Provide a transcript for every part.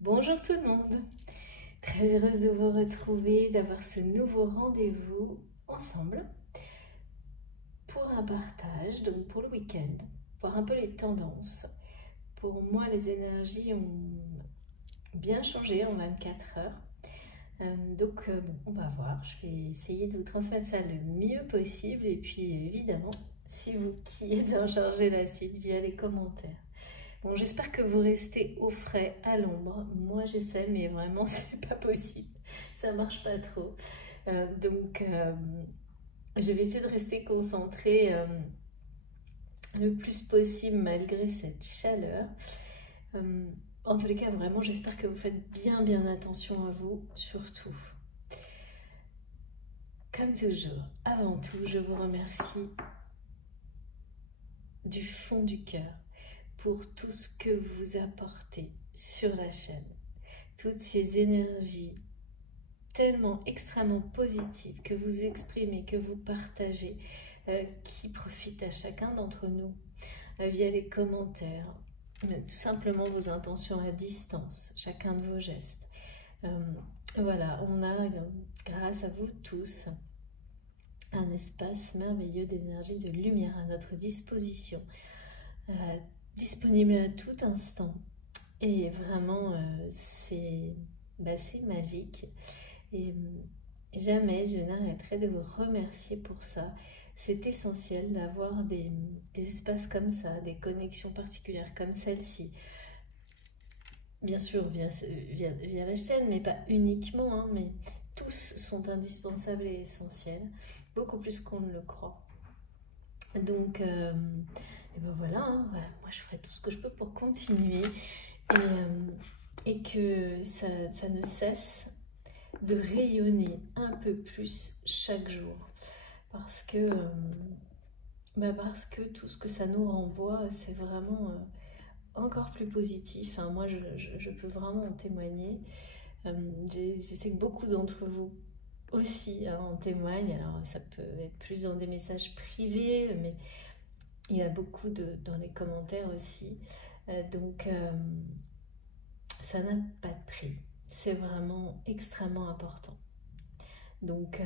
Bonjour tout le monde, très heureuse de vous retrouver, d'avoir ce nouveau rendez-vous ensemble pour un partage, donc pour le week-end, voir un peu les tendances. Pour moi, les énergies ont bien changé en 24 heures. Donc, on va voir, je vais essayer de vous transmettre ça le mieux possible et puis évidemment, c'est vous qui êtes en charge de la suite via les commentaires. Bon, j'espère que vous restez au frais, à l'ombre. Moi, j'essaie, mais vraiment, c'est pas possible. Ça marche pas trop. Donc, je vais essayer de rester concentrée le plus possible malgré cette chaleur. En tous les cas, vraiment, j'espère que vous faites bien attention à vous, surtout. Comme toujours, avant tout, je vous remercie du fond du cœur pour tout ce que vous apportez sur la chaîne. Toutes ces énergies tellement extrêmement positives que vous exprimez, que vous partagez, qui profitent à chacun d'entre nous via les commentaires, tout simplement vos intentions à distance, chacun de vos gestes. Voilà, on a, grâce à vous tous, un espace merveilleux d'énergie, de lumière à notre disposition, disponible à tout instant. Et vraiment, c'est magique. Et jamais je n'arrêterai de vous remercier pour ça. C'est essentiel d'avoir des espaces comme ça, des connexions particulières comme celle-ci. Bien sûr, via la chaîne, mais pas uniquement, hein, mais tous sont indispensables et essentiels, beaucoup plus qu'on ne le croit. Donc, et ben voilà, hein, moi je ferai tout ce que je peux pour continuer et que ça ne cesse de rayonner un peu plus chaque jour. Parce que tout ce que ça nous renvoie, c'est vraiment encore plus positif. Hein. Moi, je peux vraiment en témoigner. Je sais que beaucoup d'entre vous aussi en témoignent. Alors, ça peut être plus dans des messages privés, mais il y a beaucoup dans les commentaires aussi. Donc, ça n'a pas de prix. C'est vraiment extrêmement important. Donc,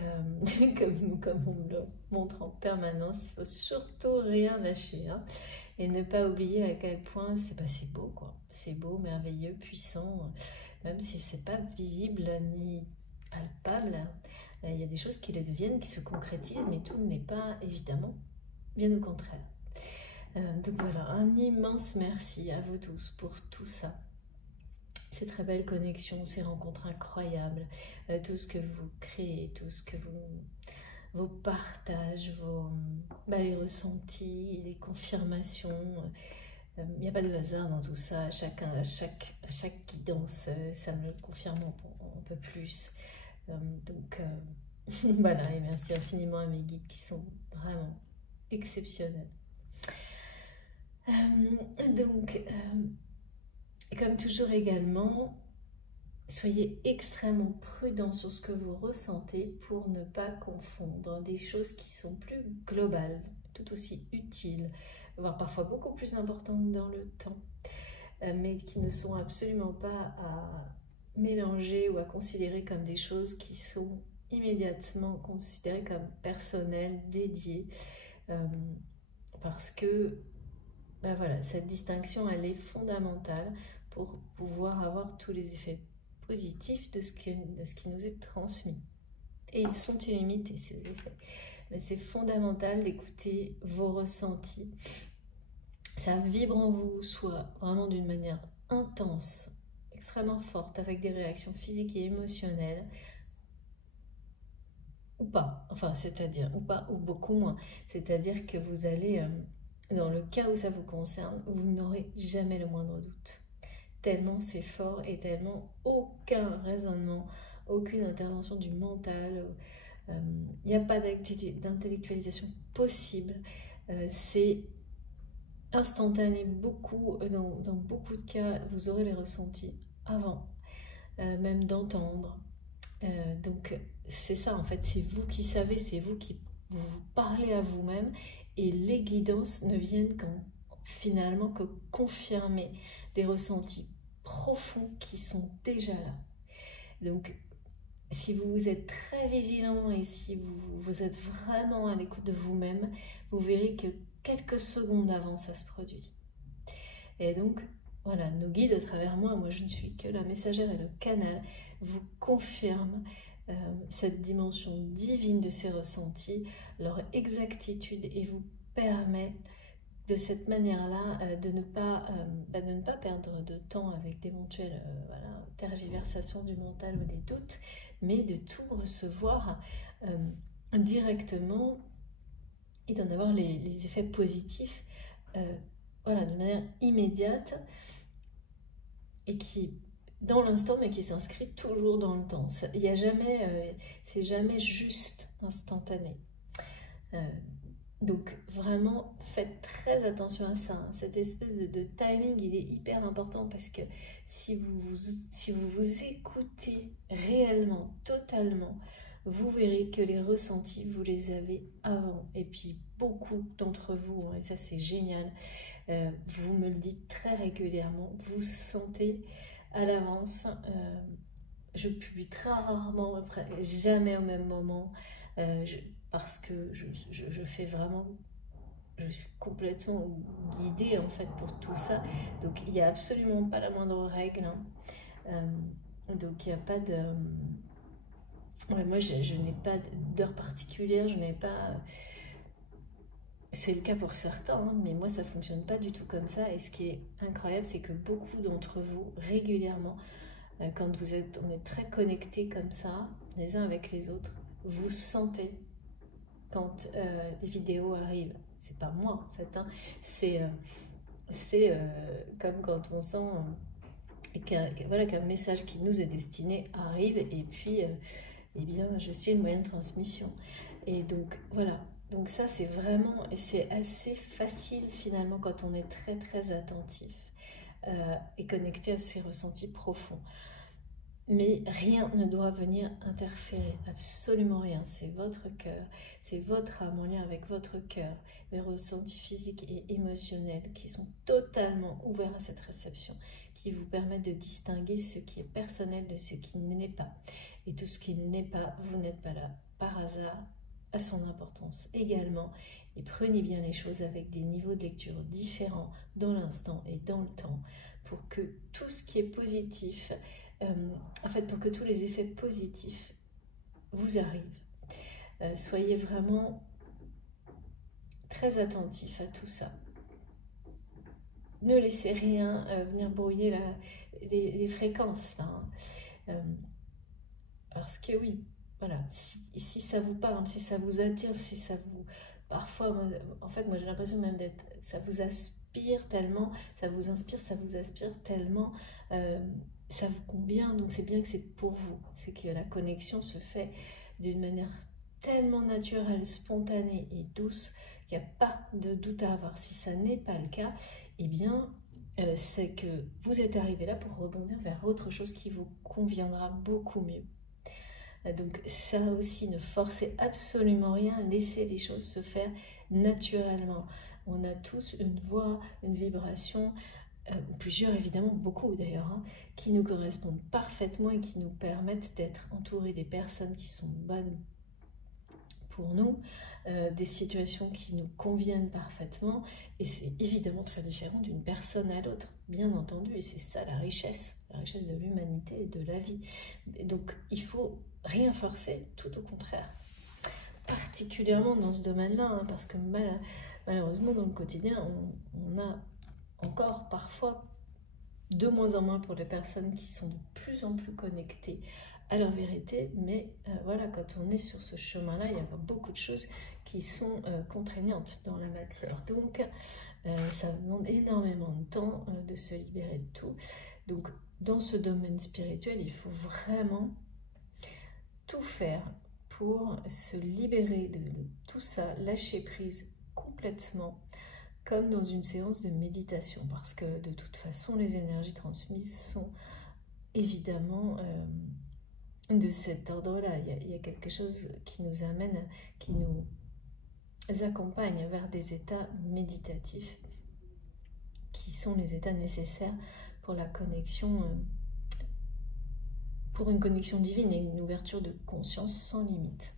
comme on me le montre en permanence, il faut surtout rien lâcher, hein, et ne pas oublier à quel point c'est beau, quoi. C'est beau, merveilleux, puissant, même si c'est pas visible ni palpable. Il y a des choses qui le deviennent, qui se concrétisent, mais tout n'est pas évidemment, bien au contraire. Donc voilà, un immense merci à vous tous pour tout ça. Ces très belles connexions, ces rencontres incroyables, tout ce que vous créez, tout ce que vos partages, les ressentis, les confirmations. Il n'y a pas de hasard dans tout ça. À chaque guidance, ça me le confirme un peu plus. Voilà, et merci infiniment à mes guides qui sont vraiment exceptionnels. Comme toujours également, soyez extrêmement prudents sur ce que vous ressentez pour ne pas confondre des choses qui sont plus globales, tout aussi utiles, voire parfois beaucoup plus importantes dans le temps, mais qui ne sont absolument pas à mélanger ou à considérer comme des choses qui sont immédiatement considérées comme personnelles, dédiées, parce que voilà, cette distinction, elle est fondamentale pour pouvoir avoir tous les effets positifs de ce qui nous est transmis. Et ils sont illimités, ces effets. Mais c'est fondamental d'écouter vos ressentis. Ça vibre en vous, soit vraiment d'une manière intense, extrêmement forte, avec des réactions physiques et émotionnelles, ou pas, enfin, c'est-à-dire, ou pas, ou beaucoup moins. C'est-à-dire que vous allez, dans le cas où ça vous concerne, vous n'aurez jamais le moindre doute. Tellement c'est fort et tellement aucun raisonnement, aucune intervention du mental, il n'y a pas d'intellectualisation possible. C'est instantané, dans beaucoup de cas, vous aurez les ressentis avant, même d'entendre. Donc c'est ça en fait, c'est vous qui savez, c'est vous qui vous parlez à vous-même et les guidances ne viennent finalement que confirmer des ressentis profonds qui sont déjà là. Donc, si vous êtes très vigilant et si vous êtes vraiment à l'écoute de vous-même, vous verrez que quelques secondes avant, ça se produit. Et donc, voilà, nos guides à travers moi je ne suis que la messagère et le canal, vous confirment cette dimension divine de ces ressentis, leur exactitude et vous permet de cette manière-là de ne pas perdre de temps avec d'éventuelles tergiversations du mental ou des doutes, mais de tout recevoir directement et d'en avoir les effets positifs de manière immédiate et qui dans l'instant mais qui s'inscrit toujours dans le temps. Il y a jamais, c'est jamais juste instantané. Donc vraiment faites très attention à ça, hein. Cette espèce de timing il est hyper important parce que si vous vous écoutez réellement, totalement, vous verrez que les ressentis vous les avez avant. Et puis beaucoup d'entre vous, et ça c'est génial, vous me le dites très régulièrement, vous sentez à l'avance. Je publie très rarement, jamais au même moment, parce que je fais vraiment, je suis complètement guidée en fait pour tout ça. Donc il n'y a absolument pas la moindre règle, hein. Donc il n'y a pas de... moi je n'ai pas d'heure particulière, je n'ai pas... C'est le cas pour certains, hein, mais moi ça fonctionne pas du tout comme ça. Et ce qui est incroyable, c'est que beaucoup d'entre vous, régulièrement, quand on est très connectés comme ça, les uns avec les autres, vous sentez quand les vidéos arrivent. C'est pas moi en fait, hein. C'est comme quand on sent qu'un message qui nous est destiné arrive et puis eh bien je suis le moyen de transmission. Et donc voilà, donc ça c'est vraiment, et c'est assez facile finalement quand on est très très attentif et connecté à ses ressentis profonds. Mais rien ne doit venir interférer, absolument rien. C'est votre cœur, c'est votre âme en lien avec votre cœur, les ressentis physiques et émotionnels qui sont totalement ouverts à cette réception, qui vous permettent de distinguer ce qui est personnel de ce qui ne l'est pas. Et tout ce qui ne l'est pas, vous n'êtes pas là par hasard, à son importance également. Et prenez bien les choses avec des niveaux de lecture différents dans l'instant et dans le temps, pour que tout ce qui est positif, en fait, pour que tous les effets positifs vous arrivent. Soyez vraiment très attentifs à tout ça. Ne laissez rien venir brouiller les fréquences, là, hein. Parce que oui, voilà, si ça vous parle, si ça vous attire, si ça vous... Parfois, en fait, moi j'ai l'impression même d'être... Ça vous aspire tellement, ça vous inspire, ça vous aspire tellement... ça vous convient, donc c'est bien que c'est pour vous. C'est que la connexion se fait d'une manière tellement naturelle, spontanée et douce qu'il n'y a pas de doute à avoir. Si ça n'est pas le cas, eh bien, c'est que vous êtes arrivé là pour rebondir vers autre chose qui vous conviendra beaucoup mieux. Donc ça aussi, ne forcez absolument rien, laissez les choses se faire naturellement. On a tous une voix, une vibration, plusieurs évidemment, beaucoup d'ailleurs, hein, qui nous correspondent parfaitement et qui nous permettent d'être entourés des personnes qui sont bonnes pour nous, des situations qui nous conviennent parfaitement, et c'est évidemment très différent d'une personne à l'autre, bien entendu, et c'est ça la richesse de l'humanité et de la vie. Et donc il faut rien forcer, tout au contraire, particulièrement dans ce domaine-là, hein, parce que malheureusement dans le quotidien, on a encore parfois de moins en moins pour les personnes qui sont de plus en plus connectées à leur vérité, mais voilà, quand on est sur ce chemin-là, il y a beaucoup de choses qui sont contraignantes dans la matière. Donc, ça demande énormément de temps de se libérer de tout. Donc, dans ce domaine spirituel, il faut vraiment tout faire pour se libérer de tout ça, lâcher prise complètement, comme dans une séance de méditation, parce que de toute façon, les énergies transmises sont évidemment de cet ordre-là. Il y a quelque chose qui nous amène, qui nous accompagne vers des états méditatifs, qui sont les états nécessaires pour la connexion, pour une connexion divine et une ouverture de conscience sans limite.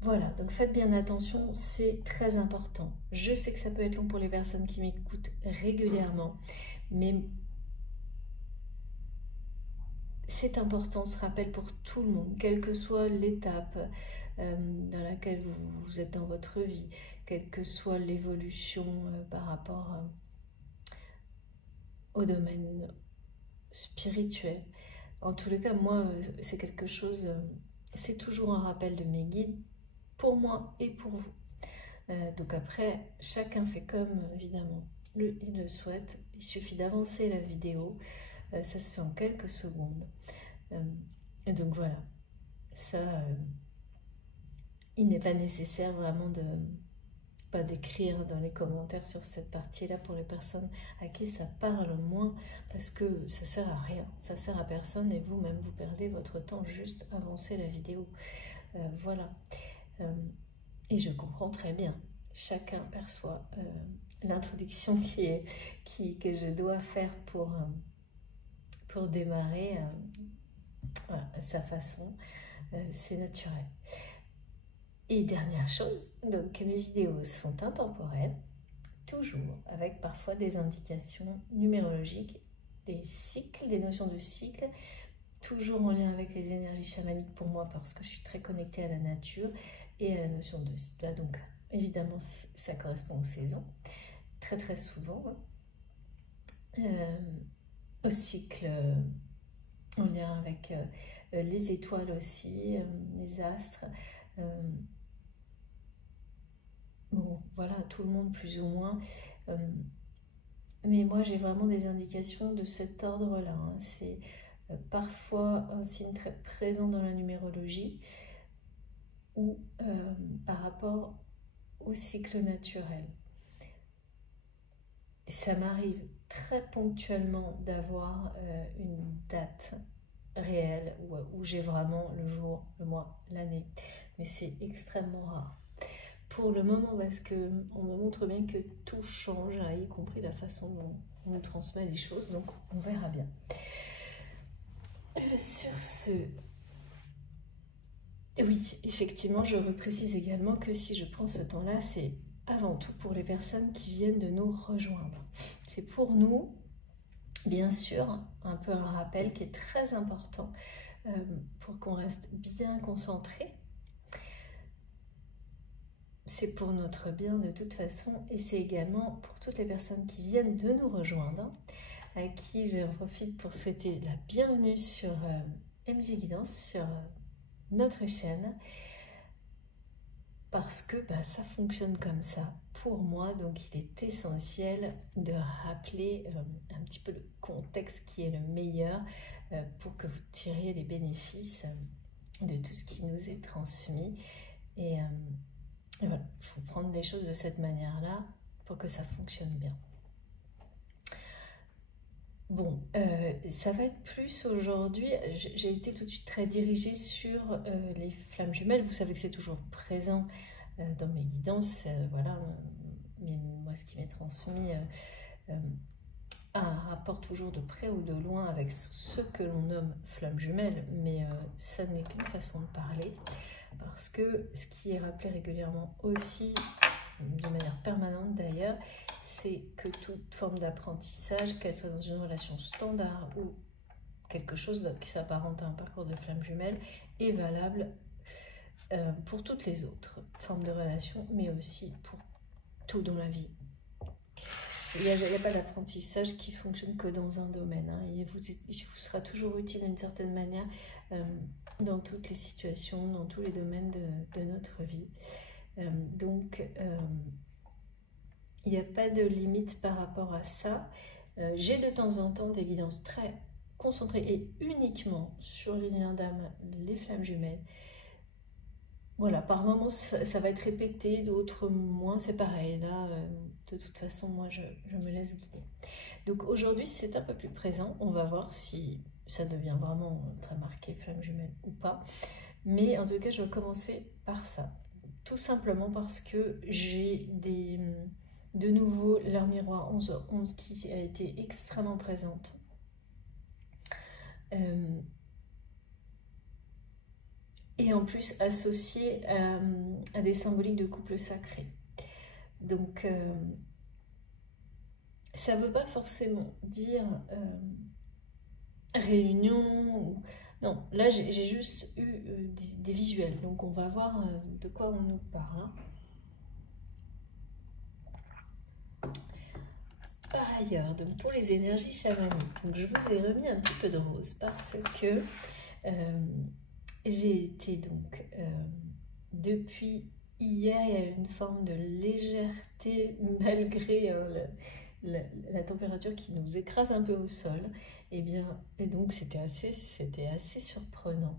Voilà, donc faites bien attention, c'est très important. Je sais que ça peut être long pour les personnes qui m'écoutent régulièrement, mais c'est important, ce rappel pour tout le monde, quelle que soit l'étape dans laquelle vous êtes dans votre vie, quelle que soit l'évolution par rapport au domaine spirituel. En tous les cas, moi, c'est quelque chose, c'est toujours un rappel de mes guides, pour moi et pour vous. Donc après, chacun fait comme, évidemment, il le souhaite. Il suffit d'avancer la vidéo, ça se fait en quelques secondes. Et donc voilà, ça, il n'est pas nécessaire vraiment d'écrire dans les commentaires sur cette partie-là pour les personnes à qui ça parle moins, parce que ça sert à rien, ça sert à personne et vous-même vous perdez votre temps, juste avancer la vidéo. Voilà. Et je comprends très bien, chacun perçoit l'introduction que je dois faire pour démarrer voilà, à sa façon, c'est naturel. Et dernière chose, donc mes vidéos sont intemporelles, toujours avec parfois des indications numérologiques, des cycles, des notions de cycle, toujours en lien avec les énergies chamaniques pour moi parce que je suis très connectée à la nature et à la notion de... Donc évidemment ça correspond aux saisons, très très souvent, au cycle en lien avec les étoiles aussi, les astres. Bon, voilà, tout le monde plus ou moins. Mais moi, j'ai vraiment des indications de cet ordre-là. Hein. C'est parfois un signe très présent dans la numérologie ou par rapport au cycle naturel. Et ça m'arrive très ponctuellement d'avoir une date réelle où j'ai vraiment le jour, le mois, l'année. Mais c'est extrêmement rare. Pour le moment, parce qu'on me montre bien que tout change, hein, y compris la façon dont on nous transmet les choses, donc on verra bien. Sur ce, oui, effectivement, je reprécise également que si je prends ce temps-là, c'est avant tout pour les personnes qui viennent de nous rejoindre. C'est pour nous, bien sûr, un peu un rappel qui est très important pour qu'on reste bien concentré. C'est pour notre bien de toute façon et c'est également pour toutes les personnes qui viennent de nous rejoindre, à qui je profite pour souhaiter la bienvenue sur MJ Guidance, sur notre chaîne, parce que ça fonctionne comme ça pour moi, donc il est essentiel de rappeler un petit peu le contexte qui est le meilleur pour que vous tiriez les bénéfices de tout ce qui nous est transmis. Et voilà, il faut prendre des choses de cette manière-là pour que ça fonctionne bien. Bon, ça va être plus aujourd'hui, j'ai été tout de suite très dirigée sur les flammes jumelles. Vous savez que c'est toujours présent dans mes guidances, voilà, mais moi ce qui m'est transmis a un rapport toujours de près ou de loin avec ce que l'on nomme flammes jumelles, mais ça n'est qu'une façon de parler. Parce que ce qui est rappelé régulièrement aussi, de manière permanente d'ailleurs, c'est que toute forme d'apprentissage, qu'elle soit dans une relation standard ou quelque chose qui s'apparente à un parcours de flamme jumelle, est valable pour toutes les autres formes de relations, mais aussi pour tout dans la vie. Il n'y a pas d'apprentissage qui fonctionne que dans un domaine. Hein. Il vous sera toujours utile d'une certaine manière dans toutes les situations, dans tous les domaines de notre vie. Donc, il n'y a pas de limite par rapport à ça. J'ai de temps en temps des guidances très concentrées et uniquement sur les liens d'âme, les flammes jumelles. Voilà, par moments ça va être répété, d'autres moins, c'est pareil. Là, de toute façon, moi je me laisse guider. Donc aujourd'hui, c'est un peu plus présent. On va voir si ça devient vraiment très marqué flamme jumelle ou pas. Mais en tout cas, je vais commencer par ça. Tout simplement parce que j'ai De nouveau, l'heure miroir 11h11 qui a été extrêmement présente. Et en plus associée à des symboliques de couple sacré. Donc, ça ne veut pas forcément dire réunion. Non, là j'ai juste eu des visuels. Donc on va voir de quoi on nous parle. Par ailleurs, donc pour les énergies chamaniques, donc je vous ai remis un petit peu de rose parce que j'ai été donc depuis hier, il y a une forme de légèreté malgré la température qui nous écrase un peu au sol. Et donc c'était assez surprenant.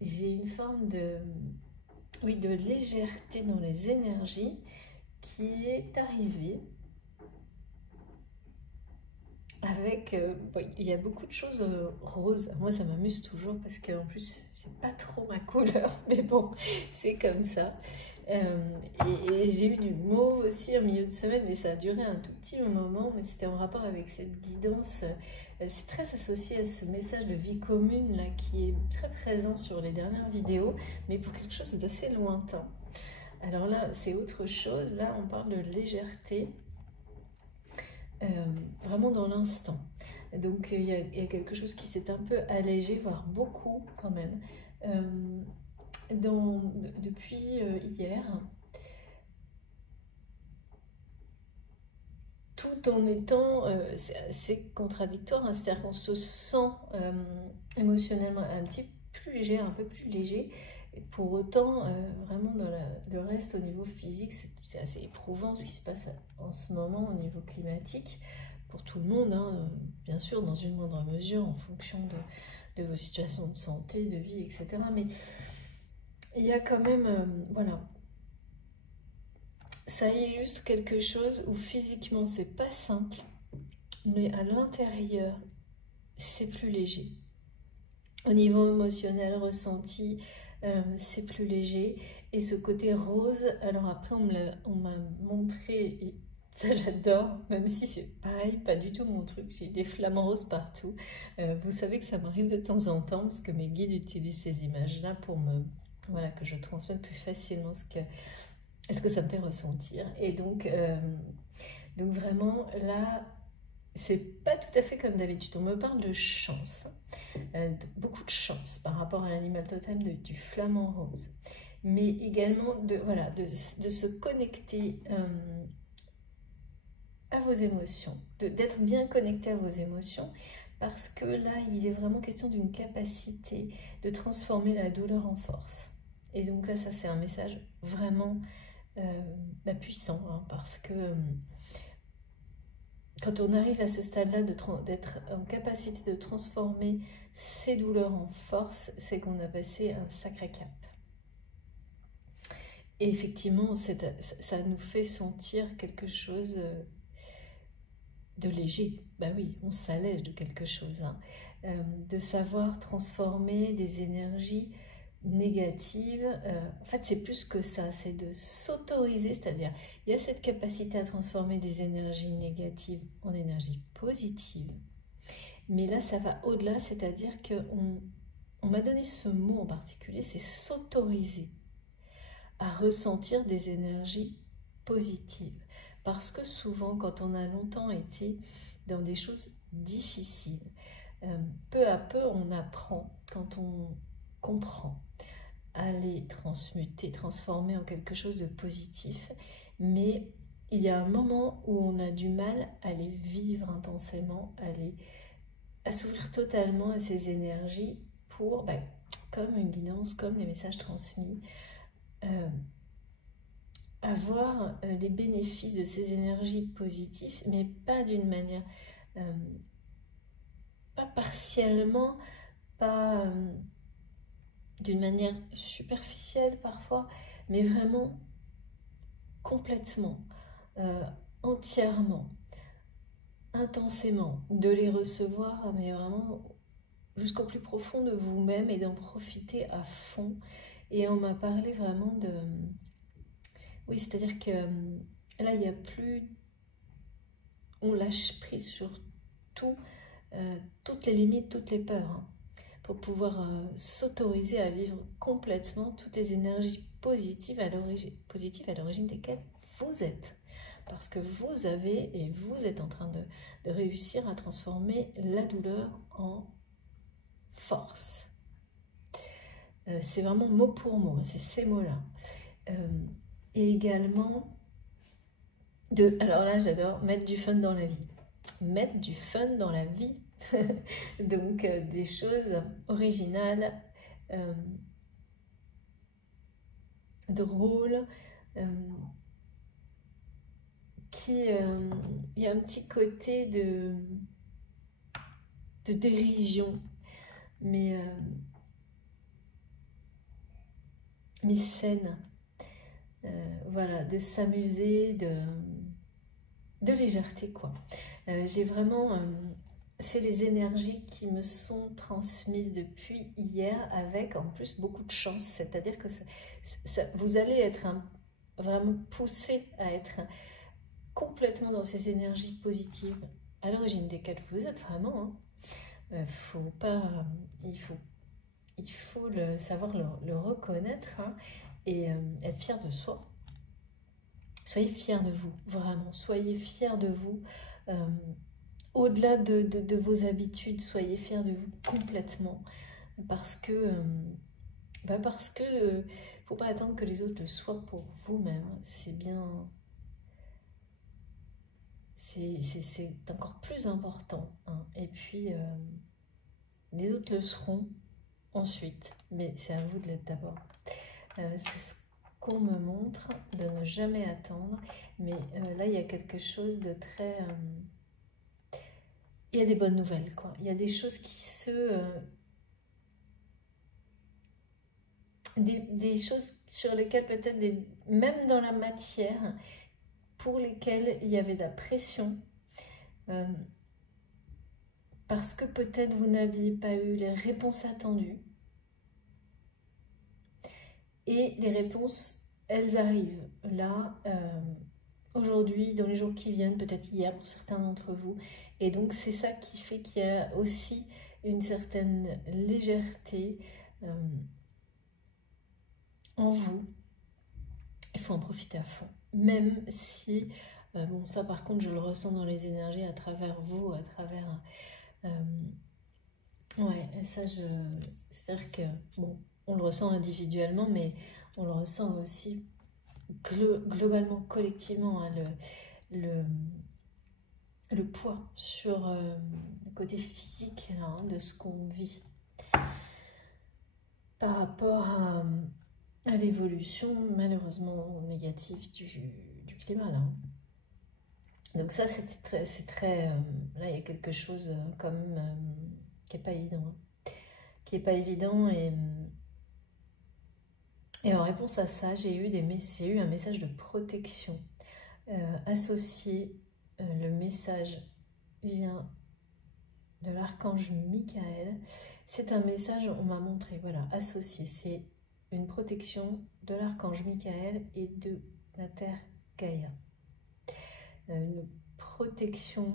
J'ai une forme de légèreté dans les énergies qui est arrivée avec, il y a beaucoup de choses roses. Moi ça m'amuse toujours parce qu'en plus c'est pas trop ma couleur, mais bon, c'est comme ça. Et j'ai eu du mauve aussi en milieu de semaine, mais ça a duré un tout petit moment, mais c'était en rapport avec cette guidance. C'est très associé à ce message de vie commune là, qui est très présent sur les dernières vidéos, mais pour quelque chose d'assez lointain. Alors là, c'est autre chose. Là, on parle de légèreté, vraiment dans l'instant. Donc, il y a quelque chose qui s'est un peu allégé, voire beaucoup quand même, depuis hier. Tout en étant, c'est contradictoire, hein, c'est-à-dire qu'on se sent émotionnellement un petit peu plus léger, un peu plus léger. Et pour autant, vraiment dans le reste au niveau physique, c'est assez éprouvant ce qui se passe en ce moment au niveau climatique, pour tout le monde, hein, bien sûr, dans une moindre mesure, en fonction de vos situations de santé, de vie, etc. Mais il y a quand même, voilà, ça illustre quelque chose où physiquement c'est pas simple, mais à l'intérieur c'est plus léger. Au niveau émotionnel ressenti, c'est plus léger. Et ce côté rose, alors après on m'a montré, et ça j'adore, même si c'est pareil, pas du tout mon truc, j'ai des flamants roses partout. Vous savez que ça m'arrive de temps en temps, parce que mes guides utilisent ces images-là pour voilà, que je transmette plus facilement ce que ça me fait ressentir. Et donc vraiment là, c'est pas tout à fait comme d'habitude. On me parle de chance, beaucoup de chance par rapport à l'animal totem du flamant rose, mais également voilà, de se connecter à vos émotions, d'être bien connecté à vos émotions, parce que là, il est vraiment question d'une capacité de transformer la douleur en force. Et donc là, ça c'est un message vraiment puissant, hein, parce que quand on arrive à ce stade-là d'être en capacité de transformer ces douleurs en force, c'est qu'on a passé un sacré cap. Et effectivement, ça nous fait sentir quelque chose de léger. Bah oui, on s'allège de quelque chose, hein. De savoir transformer des énergies négative, en fait c'est plus que ça, c'est de s'autoriser, c'est-à-dire il y a cette capacité à transformer des énergies négatives en énergies positives, mais là ça va au-delà, c'est-à-dire on m'a donné ce mot en particulier, c'est s'autoriser à ressentir des énergies positives, parce que souvent quand on a longtemps été dans des choses difficiles, peu à peu on apprend, quand on comprend, à les transmuter, transformer en quelque chose de positif, mais il y a un moment où on a du mal à les vivre intensément, à s'ouvrir totalement à ces énergies pour, comme une guidance, comme des messages transmis, avoir les bénéfices de ces énergies positives, mais pas d'une manière, pas partiellement, pas d'une manière superficielle parfois, mais vraiment complètement, entièrement, intensément, de les recevoir, mais vraiment jusqu'au plus profond de vous-même et d'en profiter à fond. Et on m'a parlé vraiment Oui, c'est-à-dire que là, il n'y a plus... On lâche prise sur tout, toutes les limites, toutes les peurs, hein, pour pouvoir s'autoriser à vivre complètement toutes les énergies positives à l'origine desquelles vous êtes. Parce que vous avez et vous êtes en train de réussir à transformer la douleur en force. C'est vraiment mot pour mot, c'est ces mots-là. Et également, alors là j'adore, mettre du fun dans la vie. Mettre du fun dans la vie. Donc des choses originales, drôles, il y a un petit côté de dérision, mais saine. Voilà, de s'amuser, de légèreté, quoi. J'ai vraiment... c'est les énergies qui me sont transmises depuis hier, avec en plus beaucoup de chance. C'est-à-dire que vous allez être vraiment poussé à être complètement dans ces énergies positives à l'origine desquelles vous êtes vraiment. Hein. Faut pas, il faut savoir le reconnaître, hein, et être fier de soi. Soyez fiers de vous, vraiment. Soyez fiers de vous. Au-delà de vos habitudes, soyez fiers de vous complètement. Parce que faut pas attendre que les autres le soient pour vous-même. C'est bien... C'est encore plus important. Hein. Et puis, les autres le seront ensuite. Mais c'est à vous de l'être d'abord. C'est ce qu'on me montre, de ne jamais attendre. Mais là, il y a quelque chose de très... il y a des bonnes nouvelles, quoi. Il y a des choses qui des choses sur lesquelles peut-être, même dans la matière, pour lesquelles il y avait de la pression, parce que peut-être vous n'aviez pas eu les réponses attendues. Et les réponses, elles arrivent là, aujourd'hui, dans les jours qui viennent, peut-être hier pour certains d'entre vous. Et donc c'est ça qui fait qu'il y a aussi une certaine légèreté en vous. Il faut en profiter à fond. Même si, bon, ça par contre je le ressens dans les énergies à travers vous, à travers... ouais, ça c'est-à-dire que, bon, on le ressent individuellement, mais on le ressent aussi globalement, collectivement, hein, le poids sur le côté physique là, hein, de ce qu'on vit par rapport à l'évolution malheureusement négative du climat là. Donc ça c'est très là il y a quelque chose quand même qui est pas évident, hein, qui est pas évident, et en réponse à ça j'ai eu un message de protection associé. Le message vient de l'archange Michael. C'est un message, on m'a montré, voilà, associé. C'est une protection de l'archange Michael et de la terre Gaïa. Une protection.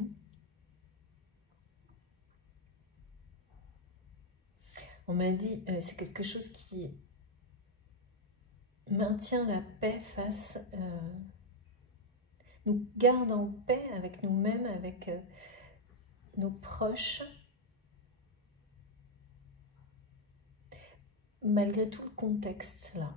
On m'a dit, c'est quelque chose qui maintient la paix face... nous garde en paix avec nous-mêmes, avec nos proches, malgré tout le contexte là,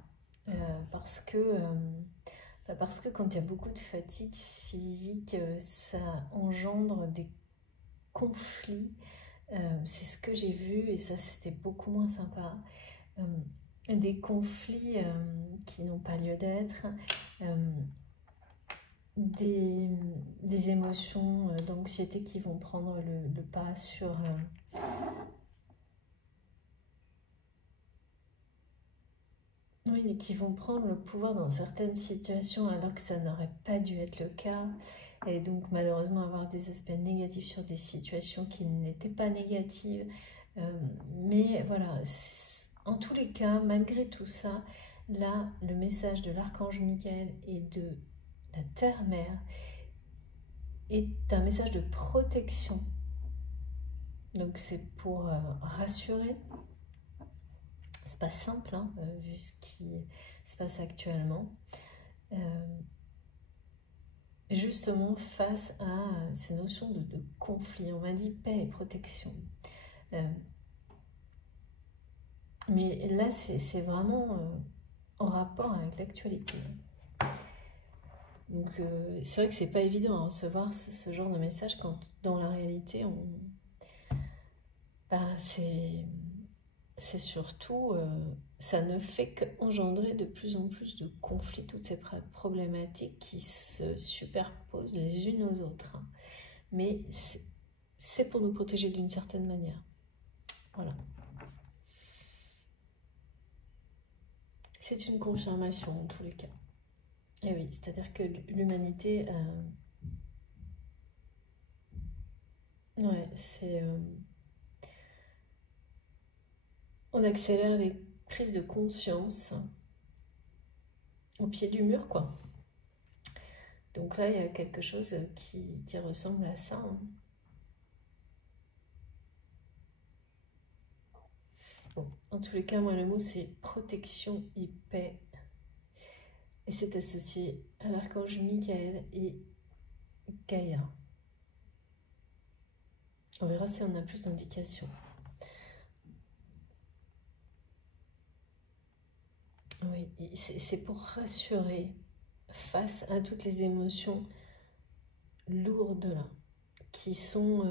parce que quand il y a beaucoup de fatigue physique, ça engendre des conflits. C'est ce que j'ai vu, et ça c'était beaucoup moins sympa. Des conflits qui n'ont pas lieu d'être, des émotions d'anxiété qui vont prendre le pas sur... oui, qui vont prendre le pouvoir dans certaines situations alors que ça n'aurait pas dû être le cas. Et donc malheureusement avoir des aspects négatifs sur des situations qui n'étaient pas négatives. Mais voilà, en tous les cas, malgré tout ça, Là, le message de l'archange Michael et de la Terre-Mère est un message de protection. Donc c'est pour rassurer. C'est pas simple, hein, vu ce qui se passe actuellement. Justement face à ces notions de conflit. On m'a dit paix et protection. Mais là, c'est vraiment en rapport avec l'actualité. Donc c'est vrai que c'est pas évident à recevoir ce genre de message quand dans la réalité, c'est surtout, ça ne fait qu'engendrer de plus en plus de conflits, toutes ces problématiques qui se superposent les unes aux autres. Hein. Mais c'est pour nous protéger d'une certaine manière. Voilà. C'est une confirmation en tous les cas. Et oui, c'est-à-dire que l'humanité... ouais, c'est... on accélère les prises de conscience au pied du mur, quoi. Donc là, il y a quelque chose qui ressemble à ça. Hein. Bon, en tous les cas, moi, le mot, c'est protection et paix. Et c'est associé à l'archange Michael et Gaïa. On verra si on a plus d'indications. Oui, c'est pour rassurer face à toutes les émotions lourdes là, qui sont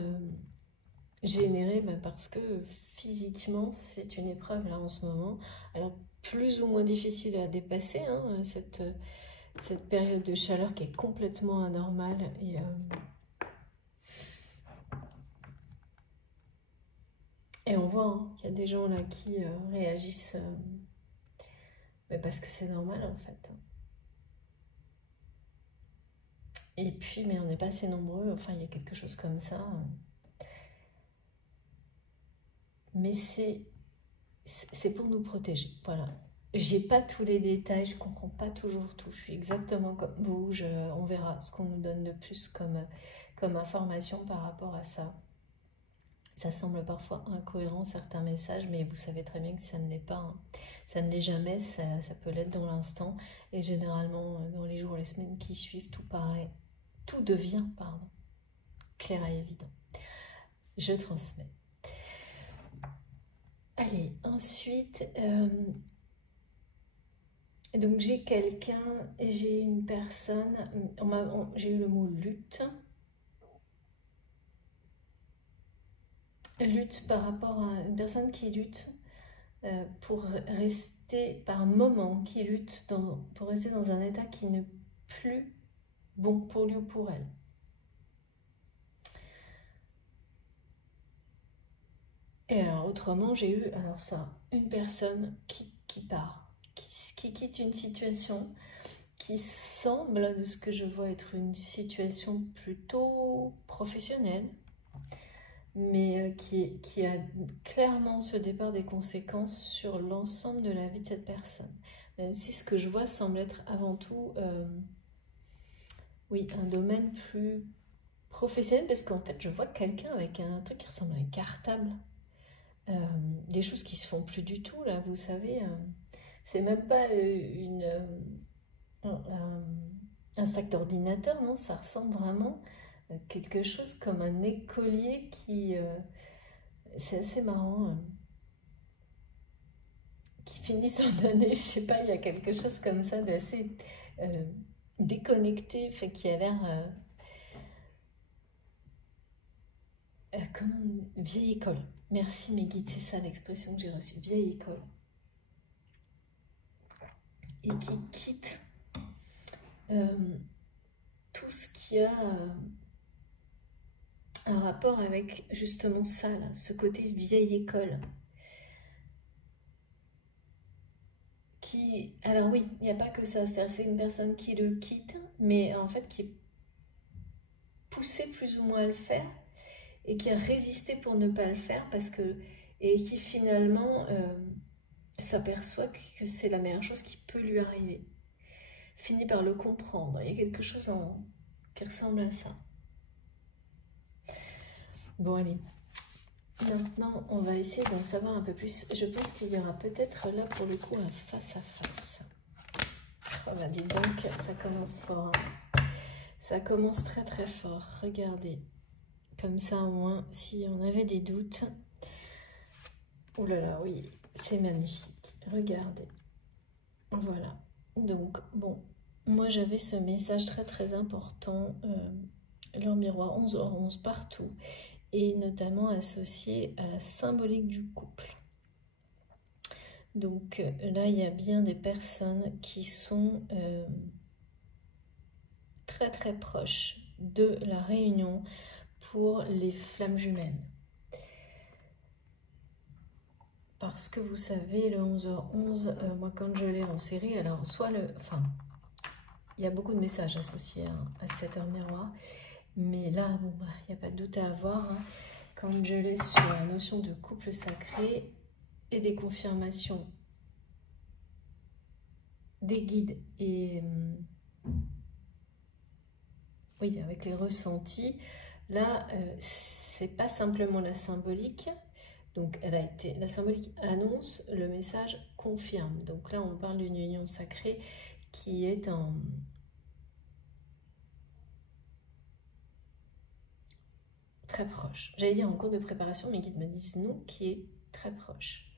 générées parce que physiquement c'est une épreuve là en ce moment. Alors plus ou moins difficile à dépasser, hein, cette période de chaleur qui est complètement anormale et on voit hein, qu'il y a des gens là qui réagissent parce que c'est normal en fait. Et puis, mais on n'est pas assez nombreux, enfin il y a quelque chose comme ça. Mais c'est pour nous protéger, voilà. J'ai pas tous les détails, je comprends pas toujours tout, je suis exactement comme vous, on verra ce qu'on nous donne de plus comme information par rapport à ça. Ça semble parfois incohérent certains messages, mais vous savez très bien que ça ne l'est pas. Hein. Ça ne l'est jamais, ça peut l'être dans l'instant. Et généralement, dans les jours, les semaines qui suivent, tout devient clair et évident. Je transmets. Allez, ensuite, donc j'ai une personne, j'ai eu le mot lutte. Lutte par rapport à une personne qui lutte pour rester, par moment, qui lutte pour rester dans un état qui n'est plus bon pour lui ou pour elle. Et alors autrement, j'ai eu une personne qui part, qui quitte une situation qui semble, de ce que je vois, être une situation plutôt professionnelle, mais qui a clairement ce départ des conséquences sur l'ensemble de la vie de cette personne. Même si ce que je vois semble être avant tout, oui, un domaine plus professionnel, parce qu'en fait, je vois quelqu'un avec un truc qui ressemble à un cartable. Des choses qui se font plus du tout, là, vous savez. C'est même pas un sac d'ordinateur, non, ça ressemble vraiment à quelque chose comme un écolier qui... c'est assez marrant. Qui finit son année, je sais pas, il y a quelque chose comme ça d'assez déconnecté, fait qui a l'air comme vieille école. Merci mes guides, c'est ça l'expression que j'ai reçue, vieille école. Et qui quitte tout ce qui a un rapport avec justement ça, là, ce côté vieille école. Alors oui, il n'y a pas que ça, c'est une personne qui le quitte, mais en fait qui est poussée plus ou moins à le faire, et qui a résisté pour ne pas le faire, et qui finalement s'aperçoit que c'est la meilleure chose qui peut lui arriver. Finit par le comprendre. Il y a quelque chose qui ressemble à ça. Bon, allez. Maintenant, on va essayer d'en savoir un peu plus. Je pense qu'il y aura peut-être là, pour le coup, un face-à-face. Oh bah dis donc, ça commence fort. Hein. Ça commence très très fort. Regardez. Comme ça, au moins, si on avait des doutes. Oh là là, oui, c'est magnifique. Regardez. Voilà. Donc, bon, moi j'avais ce message très très important. Leur miroir 11h11 partout. Et notamment associé à la symbolique du couple. Donc là, il y a bien des personnes qui sont très très proches de la réunion pour les flammes jumelles. Parce que vous savez, le 11h11, moi quand je l'ai en série, alors soit il y a beaucoup de messages associés à cette heure miroir, mais là, bon, bah, il n'y a pas de doute à avoir. Hein. Quand je l'ai sur la notion de couple sacré et des confirmations des guides et oui, avec les ressentis, là, c'est pas simplement la symbolique. Donc, la symbolique annonce, le message confirme. Donc là, on parle d'une union sacrée qui est très proche. J'allais dire en cours de préparation, mes guides me disent non, qui est très proche.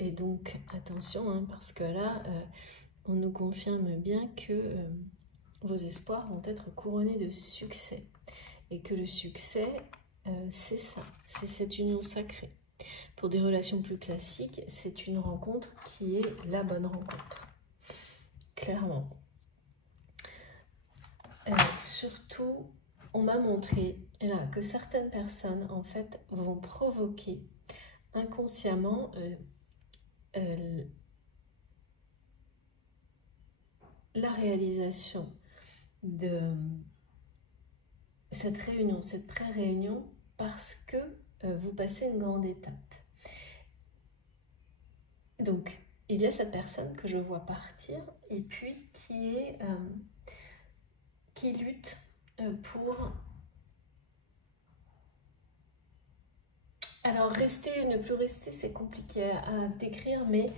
Et donc, attention, hein, parce que là, on nous confirme bien que vos espoirs vont être couronnés de succès. Et que le succès, c'est ça, c'est cette union sacrée. Pour des relations plus classiques, c'est une rencontre qui est la bonne rencontre. Clairement. Surtout, on m'a montré là, que certaines personnes, en fait, vont provoquer inconsciemment la réalisation de cette réunion, cette pré-réunion, parce que vous passez une grande étape. Donc, il y a cette personne que je vois partir et puis qui lutte pour... Alors, rester, ne plus rester, c'est compliqué à décrire, mais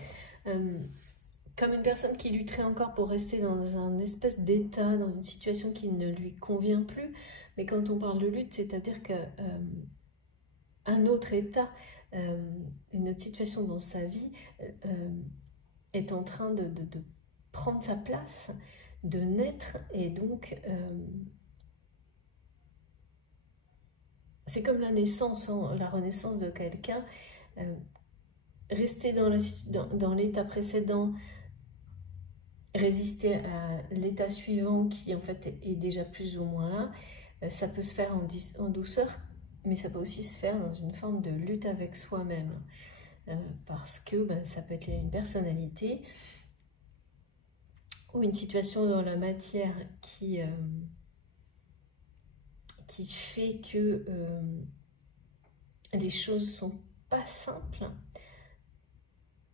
comme une personne qui lutterait encore pour rester dans un espèce d'état, dans une situation qui ne lui convient plus. Mais quand on parle de lutte, c'est-à-dire qu'un autre état, une autre situation dans sa vie est en train de prendre sa place, de naître, et donc c'est comme la naissance, hein, la renaissance de quelqu'un. Rester dans l'état précédent, résister à l'état suivant qui en fait est déjà plus ou moins là, ça peut se faire en douceur, mais ça peut aussi se faire dans une forme de lutte avec soi-même, parce que ça peut être une personnalité ou une situation dans la matière qui fait que les choses sont pas simples,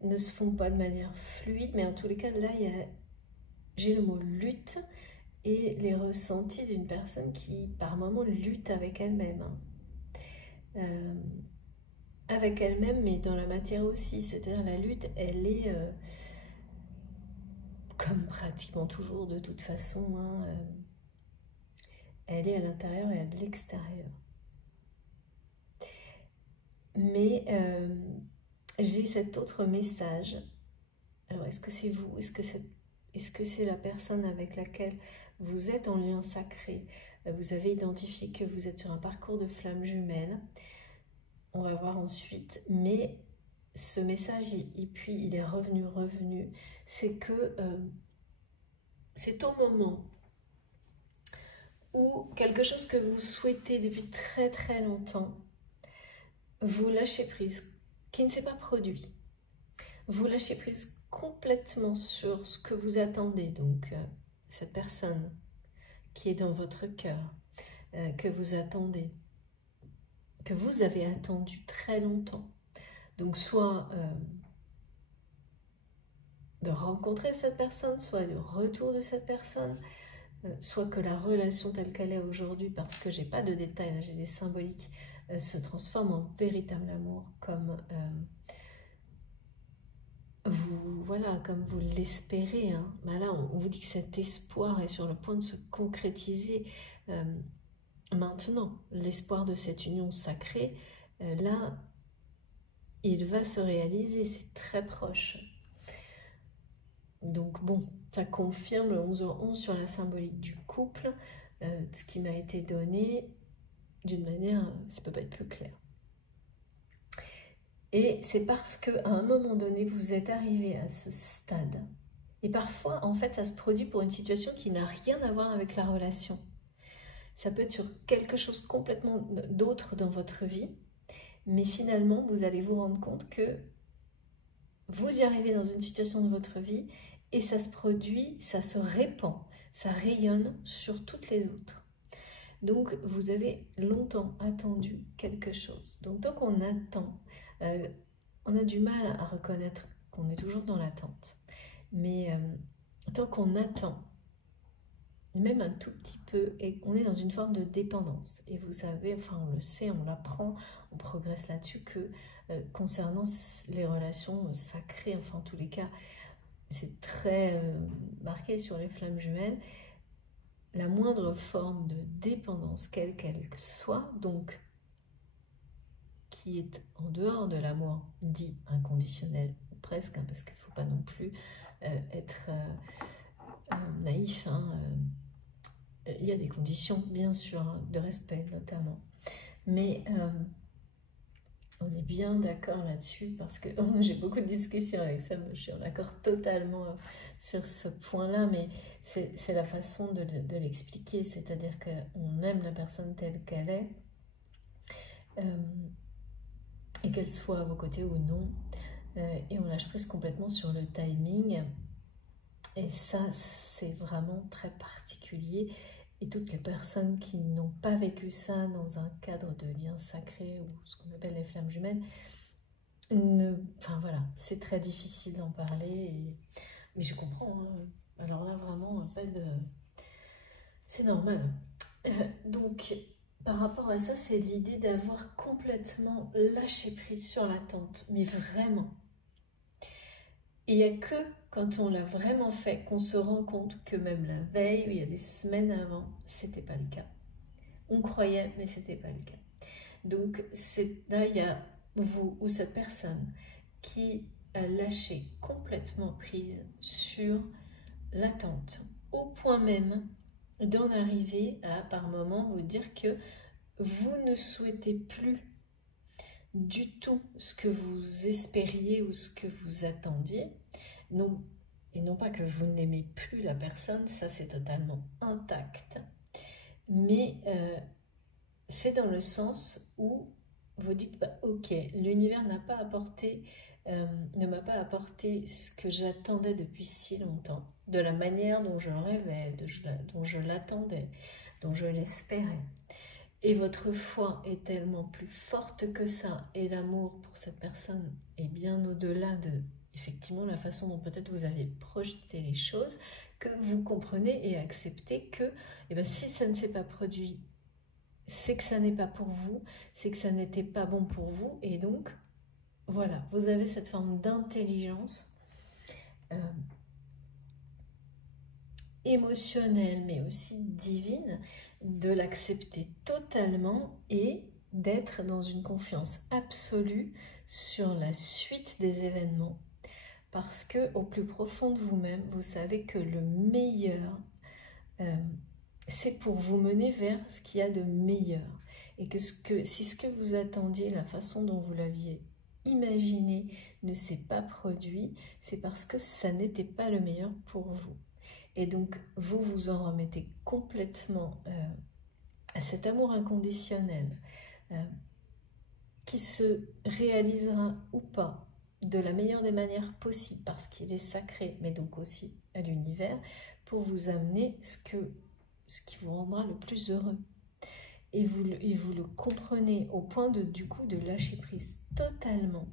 ne se font pas de manière fluide, mais en tous les cas là j'ai le mot lutte et les ressentis d'une personne qui par moments lutte avec elle-même, avec elle-même, mais dans la matière aussi, c'est-à-dire la lutte, elle est comme pratiquement toujours de toute façon, hein, elle est à l'intérieur et à l'extérieur. Mais j'ai eu cet autre message. Alors, est-ce que c'est vous? Est-ce que c'est la personne avec laquelle vous êtes en lien sacré? Vous avez identifié que vous êtes sur un parcours de flammes jumelles. On va voir ensuite. Mais ce message, et puis il est revenu, c'est que c'est au moment où quelque chose que vous souhaitez depuis très très longtemps, vous lâchez prise, qui ne s'est pas produit. Vous lâchez prise complètement sur ce que vous attendez, donc cette personne qui est dans votre cœur, que vous attendez, que vous avez attendu très longtemps. Donc soit de rencontrer cette personne, soit le retour de cette personne, soit que la relation telle qu'elle est aujourd'hui, parce que j'ai pas de détails, là j'ai des symboliques, se transforme en véritable amour, comme comme vous l'espérez. Hein. Ben là, on vous dit que cet espoir est sur le point de se concrétiser maintenant. L'espoir de cette union sacrée, là, il va se réaliser, c'est très proche. Donc bon, ça confirme le 11h11 sur la symbolique du couple, ce qui m'a été donné d'une manière, ça ne peut pas être plus clair. Et c'est parce qu'à un moment donné, vous êtes arrivé à ce stade. Et parfois, en fait, ça se produit pour une situation qui n'a rien à voir avec la relation. Ça peut être sur quelque chose complètement d'autre dans votre vie, mais finalement, vous allez vous rendre compte que vous y arrivez dans une situation de votre vie et ça se produit, ça se répand, ça rayonne sur toutes les autres. Donc, vous avez longtemps attendu quelque chose. Donc, tant qu'on attend, on a du mal à reconnaître qu'on est toujours dans l'attente. Mais tant qu'on attend, même un tout petit peu, et on est dans une forme de dépendance. Et vous savez, enfin on le sait, on l'apprend, on progresse là-dessus, que concernant les relations sacrées, enfin en tous les cas, c'est très marqué sur les flammes jumelles, la moindre forme de dépendance, quelle qu'elle soit, donc qui est en dehors de l'amour dit inconditionnel, ou presque, hein, parce qu'il ne faut pas non plus être naïf, hein, il y a des conditions, bien sûr, hein, de respect notamment. Mais on est bien d'accord là-dessus parce que j'ai beaucoup de discussions avec ça. Je suis en accord totalement sur ce point-là, mais c'est la façon de l'expliquer. C'est-à-dire qu'on aime la personne telle qu'elle est, et qu'elle soit à vos côtés ou non. Et on lâche prise complètement sur le timing. Et ça, c'est vraiment très particulier. Et toutes les personnes qui n'ont pas vécu ça dans un cadre de lien sacré ou ce qu'on appelle les flammes jumelles, enfin voilà, c'est très difficile d'en parler. Mais je comprends. Hein. Alors là, vraiment, pas de... c'est normal. Donc, par rapport à ça, c'est l'idée d'avoir complètement lâché prise sur l'attente. Mais vraiment. Il n'y a que quand on l'a vraiment fait qu'on se rend compte que même la veille, ou il y a des semaines avant, c'était pas le cas. On croyait, mais c'était pas le cas. Donc là, il y a vous ou cette personne qui a lâché complètement prise sur l'attente, au point même d'en arriver à, par moment, vous dire que vous ne souhaitez plus du tout ce que vous espériez ou ce que vous attendiez. Non, et non pas que vous n'aimez plus la personne, ça c'est totalement intact, mais c'est dans le sens où vous dites bah, ok, l'univers n'a pas apporté, ne m'a pas apporté ce que j'attendais depuis si longtemps, de la manière dont je rêvais, dont je l'attendais, dont je l'espérais. Et votre foi est tellement plus forte que ça, et l'amour pour cette personne est bien au-delà de, effectivement, la façon dont peut-être vous avez projeté les choses, que vous comprenez et acceptez que eh bien, si ça ne s'est pas produit, c'est que ça n'est pas pour vous, c'est que ça n'était pas bon pour vous, et donc, voilà, vous avez cette forme d'intelligence émotionnelle, mais aussi divine, de l'accepter totalement et d'être dans une confiance absolue sur la suite des événements. Parce que au plus profond de vous-même, vous savez que le meilleur, c'est pour vous mener vers ce qu'il y a de meilleur. Et que si ce que vous attendiez, la façon dont vous l'aviez imaginé ne s'est pas produit, c'est parce que ça n'était pas le meilleur pour vous. Et donc, vous vous en remettez complètement à cet amour inconditionnel qui se réalisera ou pas de la meilleure des manières possibles parce qu'il est sacré, mais donc aussi à l'univers, pour vous amener ce qui vous rendra le plus heureux. Et vous le comprenez au point du coup de lâcher prise totalement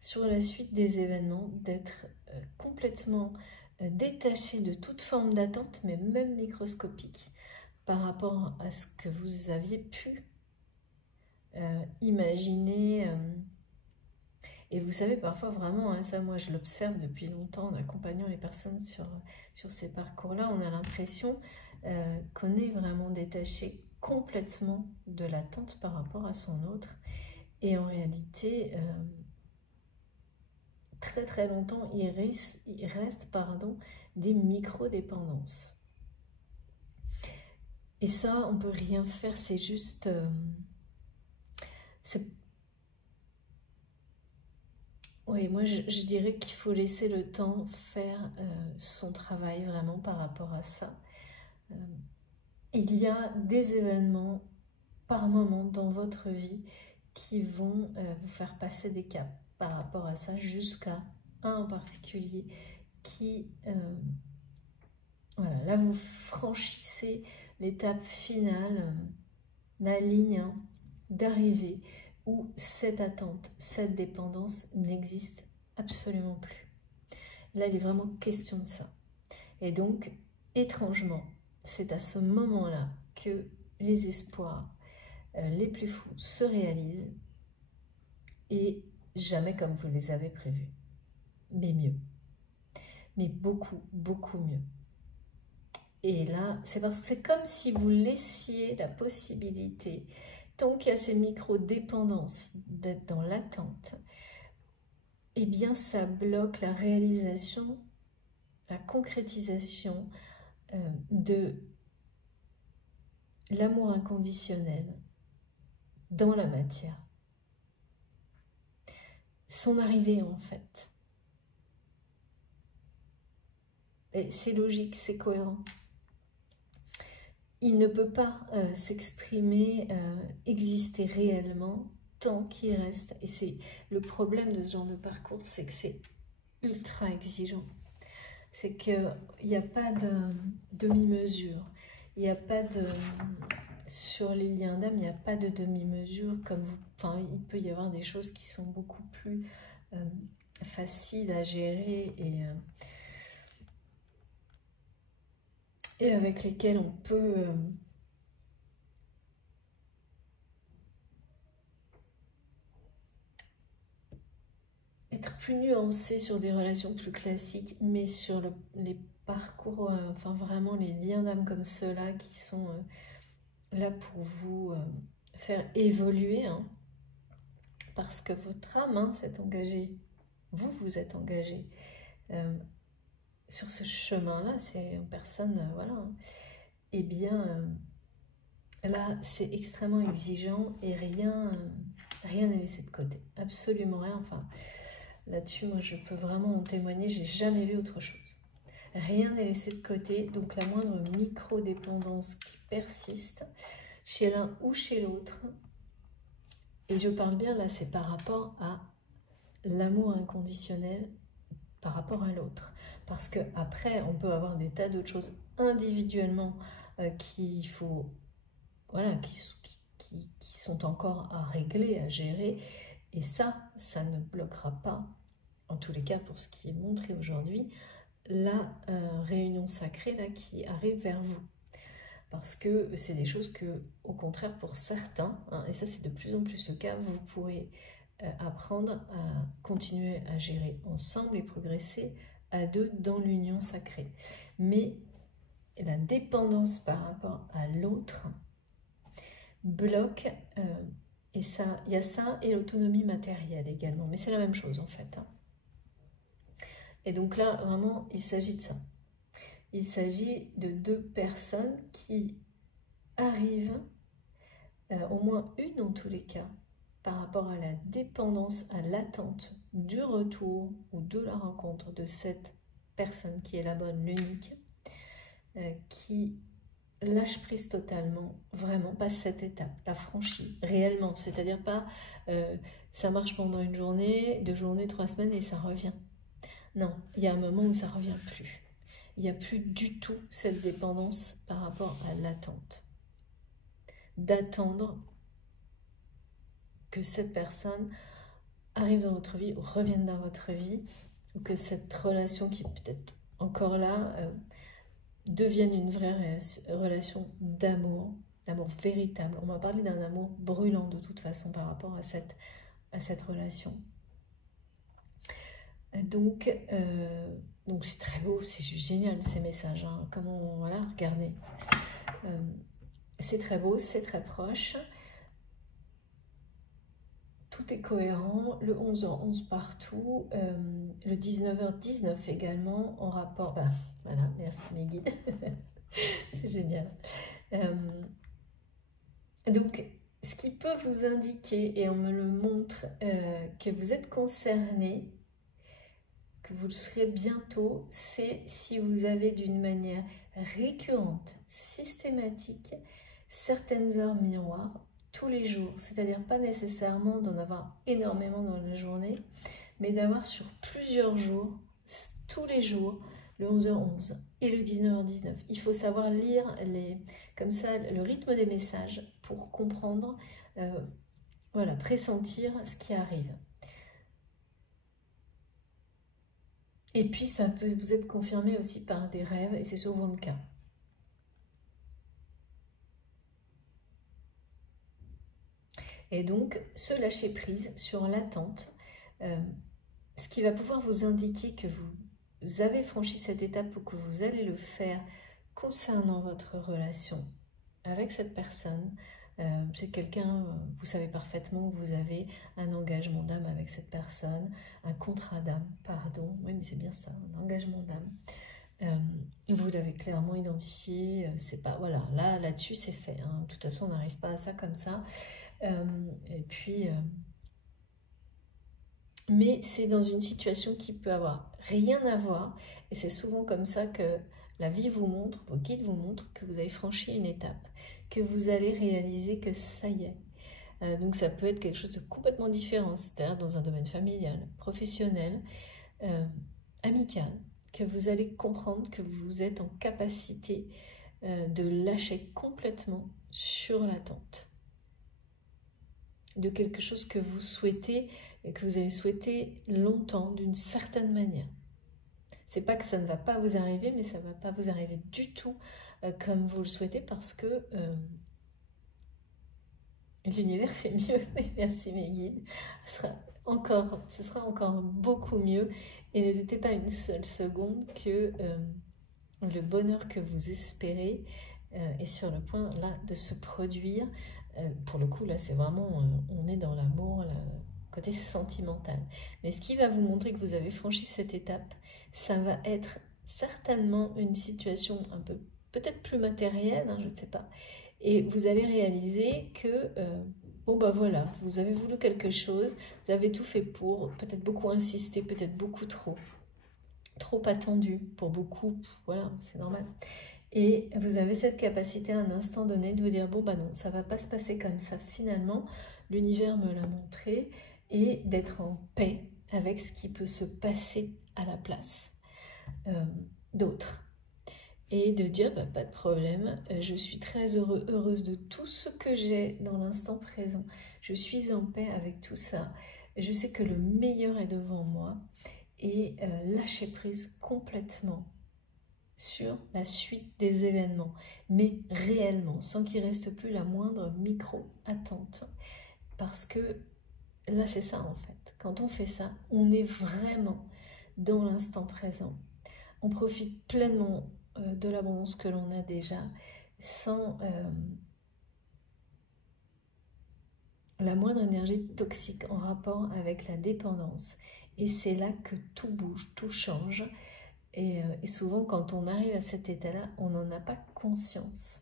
sur la suite des événements, d'être complètement détaché de toute forme d'attente, mais même microscopique, par rapport à ce que vous aviez pu imaginer. Et vous savez, parfois vraiment, hein, ça moi je l'observe depuis longtemps en accompagnant les personnes sur ces parcours-là, on a l'impression qu'on est vraiment détaché complètement de l'attente par rapport à son autre. Et en réalité, très très longtemps, il reste des micro-dépendances. Et ça, on peut rien faire, c'est juste... oui, moi je dirais qu'il faut laisser le temps faire son travail vraiment par rapport à ça. Il y a des événements par moment dans votre vie qui vont vous faire passer des caps par rapport à ça, jusqu'à un en particulier qui... voilà, là vous franchissez l'étape finale, la ligne d'arrivée où cette attente, cette dépendance n'existe absolument plus. Là, il est vraiment question de ça. Et donc, étrangement, c'est à ce moment-là que les espoirs les plus fous se réalisent, et jamais comme vous les avez prévus, mais mieux. Mais beaucoup, beaucoup mieux. Et là, c'est parce que c'est comme si vous laissiez la possibilité, tant qu'il y a ces micro-dépendances, d'être dans l'attente, eh bien ça bloque la réalisation, la concrétisation de l'amour inconditionnel dans la matière. Son arrivée en fait. Et c'est logique, c'est cohérent. Il ne peut pas s'exprimer, exister réellement tant qu'il reste. Et c'est le problème de ce genre de parcours, c'est que c'est ultra exigeant. C'est qu'il n'y a pas de demi-mesure. Il n'y a pas de... Sur les liens d'âme, il n'y a pas de demi-mesure. Comme vous, enfin, il peut y avoir des choses qui sont beaucoup plus faciles à gérer et avec lesquelles on peut... être plus nuancé sur des relations plus classiques, mais sur les parcours, enfin vraiment les liens d'âme comme ceux-là qui sont là pour vous faire évoluer, hein, parce que votre âme s'est engagée, vous êtes engagé sur ce chemin-là, c'est une personne, voilà, hein. Eh bien, là, c'est extrêmement exigeant et rien n'est laissé de côté, absolument rien, enfin... Là-dessus, moi, je peux vraiment en témoigner, j'ai jamais vu autre chose. Rien n'est laissé de côté, donc la moindre micro-dépendance qui persiste chez l'un ou chez l'autre, et je parle bien là, c'est par rapport à l'amour inconditionnel par rapport à l'autre. Parce que après, on peut avoir des tas d'autres choses individuellement qu'il faut, voilà, qui sont encore à régler, à gérer, et ça ne bloquera pas, en tous les cas pour ce qui est montré aujourd'hui, la réunion sacrée là, qui arrive vers vous. Parce que c'est des choses que, au contraire, pour certains, hein, et ça c'est de plus en plus le cas, vous pourrez apprendre à continuer à gérer ensemble et progresser à deux dans l'union sacrée. Mais la dépendance par rapport à l'autre bloque, et ça, il y a ça et l'autonomie matérielle également, mais c'est la même chose en fait, hein. Et donc là, vraiment, il s'agit de ça. Il s'agit de deux personnes qui arrivent, au moins une en tous les cas, par rapport à la dépendance, à l'attente du retour ou de la rencontre de cette personne qui est la bonne, l'unique, qui lâche prise totalement, vraiment, passe cette étape, la franchit réellement, c'est-à-dire pas ça marche pendant une journée, 2 journées, 3 semaines et ça revient. Non, il y a un moment où ça ne revient plus. Il n'y a plus du tout cette dépendance par rapport à l'attente. D'attendre que cette personne arrivent dans votre vie ou reviennent dans votre vie, ou que cette relation qui est peut-être encore là devienne une vraie relation d'amour véritable. On m'a parlé d'un amour brûlant de toute façon par rapport à cette relation. Donc c'est très beau, c'est juste génial ces messages. Hein. Comment, voilà, regardez. C'est très beau, c'est très proche. Tout est cohérent. Le 11h11 partout. Le 19h19 également en rapport. Ben, voilà, merci mes guides. C'est génial. Donc, ce qui peut vous indiquer, et on me le montre, que vous êtes concerné, que vous le serez bientôt, c'est si vous avez d'une manière récurrente, systématique, certaines heures miroirs tous les jours. C'est-à-dire pas nécessairement d'en avoir énormément dans la journée, mais d'avoir sur plusieurs jours, tous les jours, le 11h11 et le 19h19. Il faut savoir lire comme ça le rythme des messages pour comprendre, voilà, pressentir ce qui arrive. Et puis ça peut vous être confirmé aussi par des rêves, et c'est souvent le cas. Et donc, ce lâcher prise sur l'attente, ce qui va pouvoir vous indiquer que vous avez franchi cette étape ou que vous allez le faire concernant votre relation avec cette personne. C'est quelqu'un, vous savez parfaitement que vous avez un engagement d'âme avec cette personne, un contrat d'âme, pardon, oui mais c'est bien ça, un engagement d'âme. Vous l'avez clairement identifié, c'est pas, voilà, là-dessus c'est fait, hein. De toute façon on n'arrive pas à ça comme ça. Et puis, mais c'est dans une situation qui peut avoir rien à voir, et c'est souvent comme ça que la vie vous montre, vos guides vous montrent que vous avez franchi une étape, que vous allez réaliser que ça y est. Donc ça peut être quelque chose de complètement différent, c'est-à-dire dans un domaine familial, professionnel, amical, que vous allez comprendre que vous êtes en capacité de lâcher complètement sur l'attente de quelque chose que vous souhaitez et que vous avez souhaité longtemps d'une certaine manière. C'est pas que ça ne va pas vous arriver, mais ça ne va pas vous arriver du tout comme vous le souhaitez, parce que l'univers fait mieux. Merci mes guides. Ce sera encore beaucoup mieux, et ne doutez pas une seule seconde que le bonheur que vous espérez est sur le point là de se produire. Pour le coup, là, c'est vraiment, on est dans l'amour, le côté sentimental. Mais ce qui va vous montrer que vous avez franchi cette étape, ça va être certainement une situation un peu, peut-être plus matérielle, hein, je ne sais pas. Et vous allez réaliser que, bon bah voilà, vous avez voulu quelque chose, vous avez tout fait pour, peut-être beaucoup insisté, peut-être beaucoup trop attendu pour beaucoup, voilà, c'est normal. Et vous avez cette capacité à un instant donné de vous dire, bon bah non, ça va pas se passer comme ça finalement, l'univers me l'a montré, et d'être en paix avec ce qui peut se passer à la place d'autres. Et de dire, bah, pas de problème, je suis très heureuse de tout ce que j'ai dans l'instant présent. Je suis en paix avec tout ça. Je sais que le meilleur est devant moi, et lâcher prise complètement sur la suite des événements, mais réellement, sans qu'il reste plus la moindre micro-attente. Parce que là, c'est ça en fait. Quand on fait ça, on est vraiment dans l'instant présent. On profite pleinement de l'abondance que l'on a déjà, sans la moindre énergie toxique en rapport avec la dépendance. Et c'est là que tout bouge, tout change. Et souvent, quand on arrive à cet état-là, on n'en a pas conscience.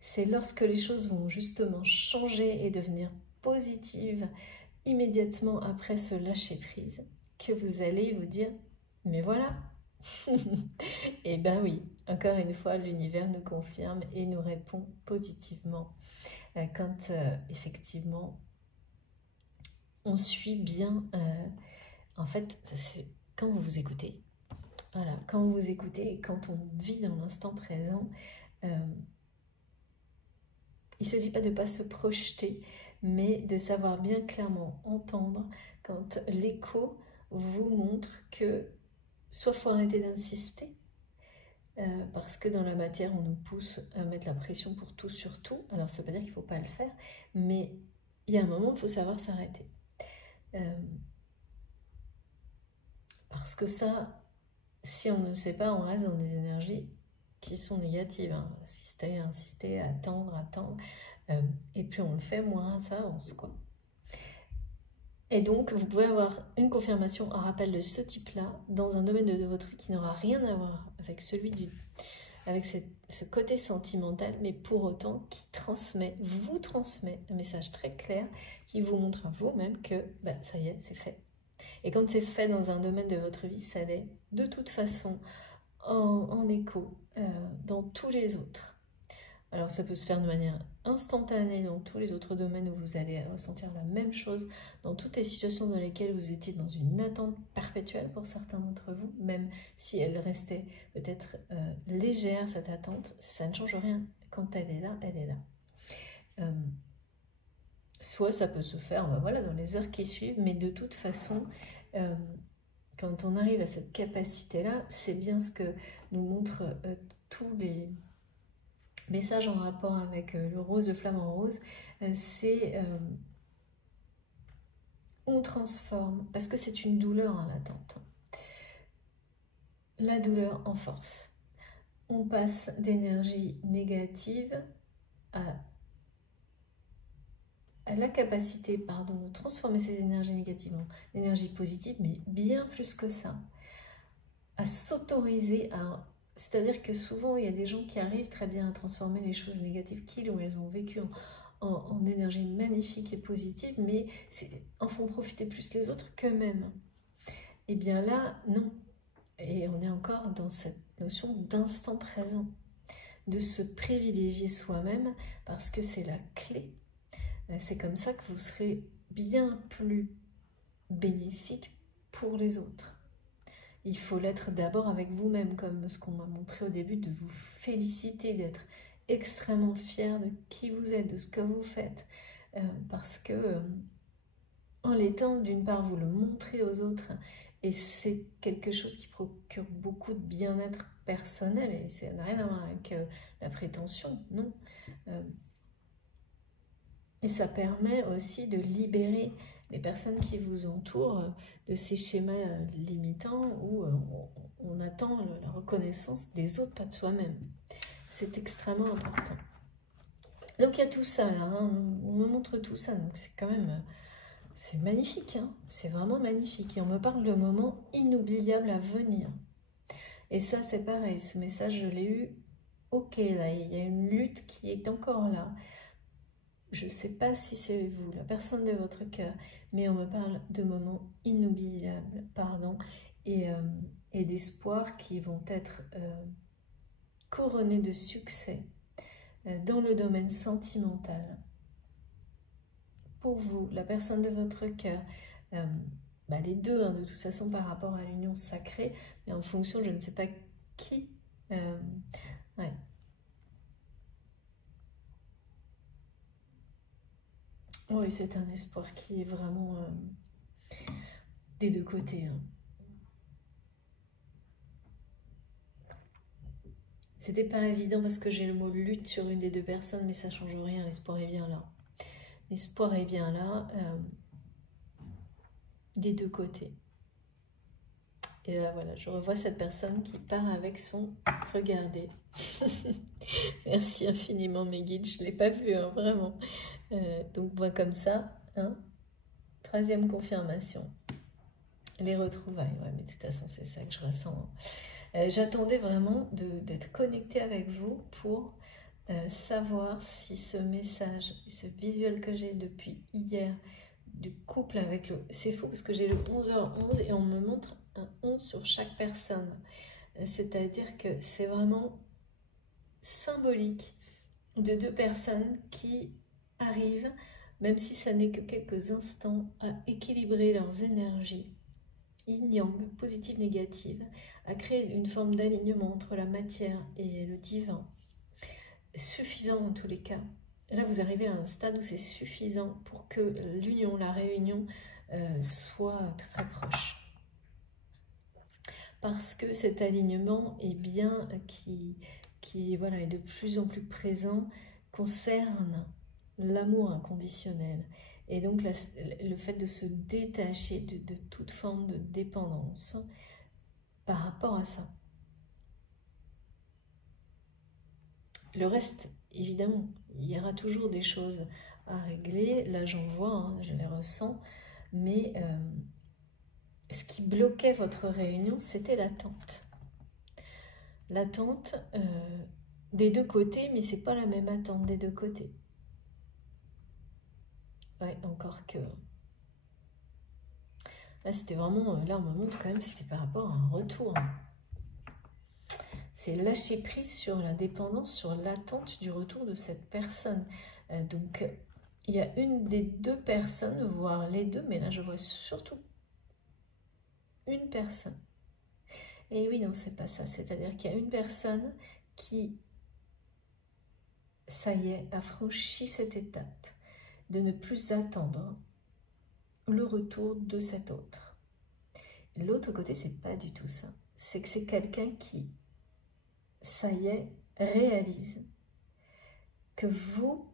C'est lorsque les choses vont justement changer et devenir positives immédiatement après ce lâcher-prise que vous allez vous dire « mais voilà !» Et bien oui, encore une fois, l'univers nous confirme et nous répond positivement quand effectivement on suit bien. En fait, c'est quand vous vous écoutez. Voilà, quand vous vous écoutez et quand on vit dans l'instant présent, il ne s'agit pas de ne pas se projeter, mais de savoir bien clairement entendre quand l'écho vous montre que soit faut arrêter d'insister, parce que dans la matière, on nous pousse à mettre la pression pour tout sur tout. Alors, ça ne veut pas dire qu'il ne faut pas le faire, mais il y a un moment, il faut savoir s'arrêter. Parce que ça, si on ne sait pas, on reste dans des énergies qui sont négatives. Hein. Insister, attendre. Et plus on le fait, moins ça avance, quoi. Et donc, vous pouvez avoir une confirmation, un rappel de ce type-là, dans un domaine de votre vie qui n'aura rien à voir avec avec ce côté sentimental, mais pour autant qui vous transmet un message très clair, qui vous montre à vous-même que ça y est, c'est fait. Et quand c'est fait dans un domaine de votre vie, ça l'est de toute façon en écho dans tous les autres. Alors ça peut se faire de manière instantanée dans tous les autres domaines où vous allez ressentir la même chose, dans toutes les situations dans lesquelles vous étiez dans une attente perpétuelle pour certains d'entre vous, même si elle restait peut-être légère cette attente, ça ne change rien. Quand elle est là, elle est là. Soit ça peut se faire voilà, dans les heures qui suivent, mais de toute façon, quand on arrive à cette capacité-là, c'est bien ce que nous montrent tous les message en rapport avec le rose de flamme en rose, c'est on transforme, parce que c'est une douleur en l'attente. La douleur en force. On passe d'énergie négative à la capacité de transformer ces énergies négatives en énergie positive, mais bien plus que ça, à s'autoriser à... C'est-à-dire que souvent, il y a des gens qui arrivent très bien à transformer les choses négatives qu'ils ou elles ont vécues en énergie magnifique et positive, mais en font profiter plus les autres qu'eux-mêmes. Et bien là, non. Et on est encore dans cette notion d'instant présent, de se privilégier soi-même, parce que c'est la clé. C'est comme ça que vous serez bien plus bénéfique pour les autres. Il faut l'être d'abord avec vous-même, comme ce qu'on m'a montré au début, de vous féliciter, d'être extrêmement fier de qui vous êtes, de ce que vous faites. Parce que, en l'étant, d'une part, vous le montrez aux autres, et c'est quelque chose qui procure beaucoup de bien-être personnel, et ça n'a rien à voir avec la prétention, non. Et ça permet aussi de libérer les personnes qui vous entourent de ces schémas limitants où on attend la reconnaissance des autres, pas de soi-même. C'est extrêmement important. Donc il y a tout ça là, hein, on me montre tout ça, donc c'est quand même, c'est magnifique, hein, c'est vraiment magnifique. Et on me parle de moments inoubliables à venir. Et ça c'est pareil, ce message je l'ai eu, ok là, il y a une lutte qui est encore là. Je ne sais pas si c'est vous, la personne de votre cœur, mais on me parle de moments inoubliables, et d'espoirs qui vont être couronnés de succès dans le domaine sentimental. Pour vous, la personne de votre cœur, les deux, hein, de toute façon par rapport à l'union sacrée, mais en fonction, je ne sais pas qui, ouais. Oui, c'est un espoir qui est vraiment des deux côtés. Hein. C'était pas évident parce que j'ai le mot lutte sur une des deux personnes, mais ça change rien, l'espoir est bien là. L'espoir est bien là, des deux côtés. Et là, voilà, je revois cette personne qui part avec son « Regardez ». Merci infiniment mes guides, je ne l'ai pas vu, hein, vraiment. Donc, moi comme ça, hein. Troisième confirmation. Les retrouvailles, ouais, mais de toute façon, c'est ça que je ressens. Hein. J'attendais vraiment d'être connectée avec vous pour savoir si ce message, ce visuel que j'ai depuis hier, du couple avec le... C'est fou parce que j'ai le 11h11 et on me montre un 11 sur chaque personne. C'est-à-dire que c'est vraiment symbolique de deux personnes qui arrivent, même si ça n'est que quelques instants, à équilibrer leurs énergies, yin-yang, positive, négative, à créer une forme d'alignement entre la matière et le divin, suffisant en tous les cas, là, vous arrivez à un stade où c'est suffisant pour que l'union, la réunion soit très très proche. Parce que cet alignement est bien qui voilà, est de plus en plus présent, concerne l'amour inconditionnel. Et donc le fait de se détacher de toute forme de dépendance par rapport à ça. Le reste, évidemment, il y aura toujours des choses à régler. Là, j'en vois, hein, je les ressens. Mais ce qui bloquait votre réunion, c'était l'attente. L'attente des deux côtés, mais c'est pas la même attente des deux côtés. Ouais, encore que... Là, c'était vraiment... Là, on me montre quand même, c'était par rapport à un retour. C'est lâcher prise sur la dépendance, sur l'attente du retour de cette personne. Donc, il y a une des deux personnes, voire les deux, mais là, je vois surtout une personne. Et oui, non, c'est pas ça. C'est-à-dire qu'il y a une personne qui, ça y est, a franchi cette étape de ne plus attendre le retour de cet autre. L'autre côté, c'est pas du tout ça. C'est que c'est quelqu'un qui, ça y est, réalise que vous,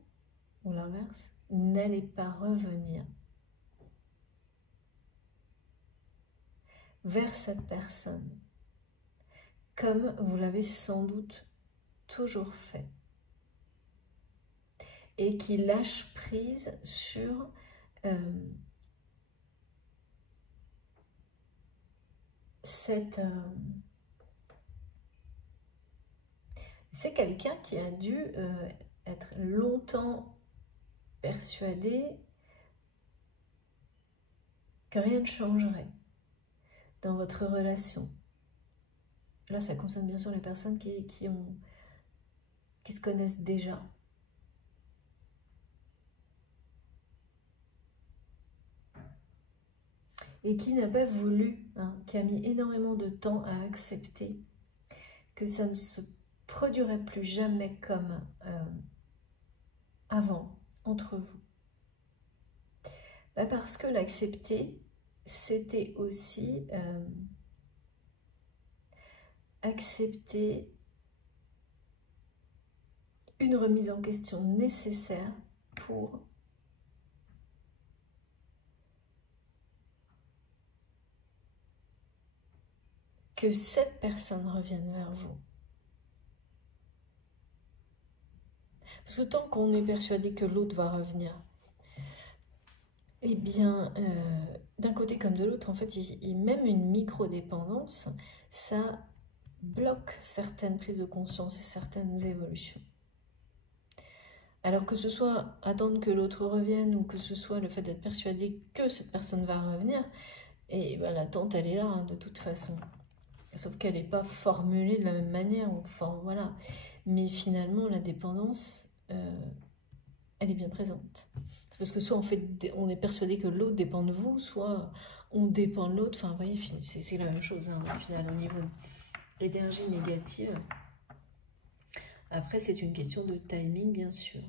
ou l'inverse, n'allez pas revenir vers cette personne comme vous l'avez sans doute toujours fait, et qui lâche prise sur c'est quelqu'un qui a dû être longtemps persuadé que rien ne changerait dans votre relation. Là, ça concerne bien sûr les personnes qui se connaissent déjà. Et qui n'a pas voulu, hein, qui a mis énormément de temps à accepter que ça ne se produirait plus jamais comme avant entre vous. Bah parce que l'accepter, c'était aussi accepter une remise en question nécessaire pour que cette personne revienne vers vous. Parce que tant qu'on est persuadé que l'autre va revenir, eh bien, d'un côté comme de l'autre, en fait, même une micro-dépendance, ça bloque certaines prises de conscience et certaines évolutions. Alors que ce soit attendre que l'autre revienne ou que ce soit le fait d'être persuadé que cette personne va revenir, et ben, l'attente, elle est là, hein, de toute façon. Sauf qu'elle n'est pas formulée de la même manière. Enfin, voilà. Mais finalement, la dépendance, elle est bien présente. C'est parce que soit on est persuadé que l'autre dépend de vous, soit on dépend de l'autre. Enfin, vous voyez, c'est la même chose, hein, au final, au niveau de l'énergie négative. Après, c'est une question de timing, bien sûr.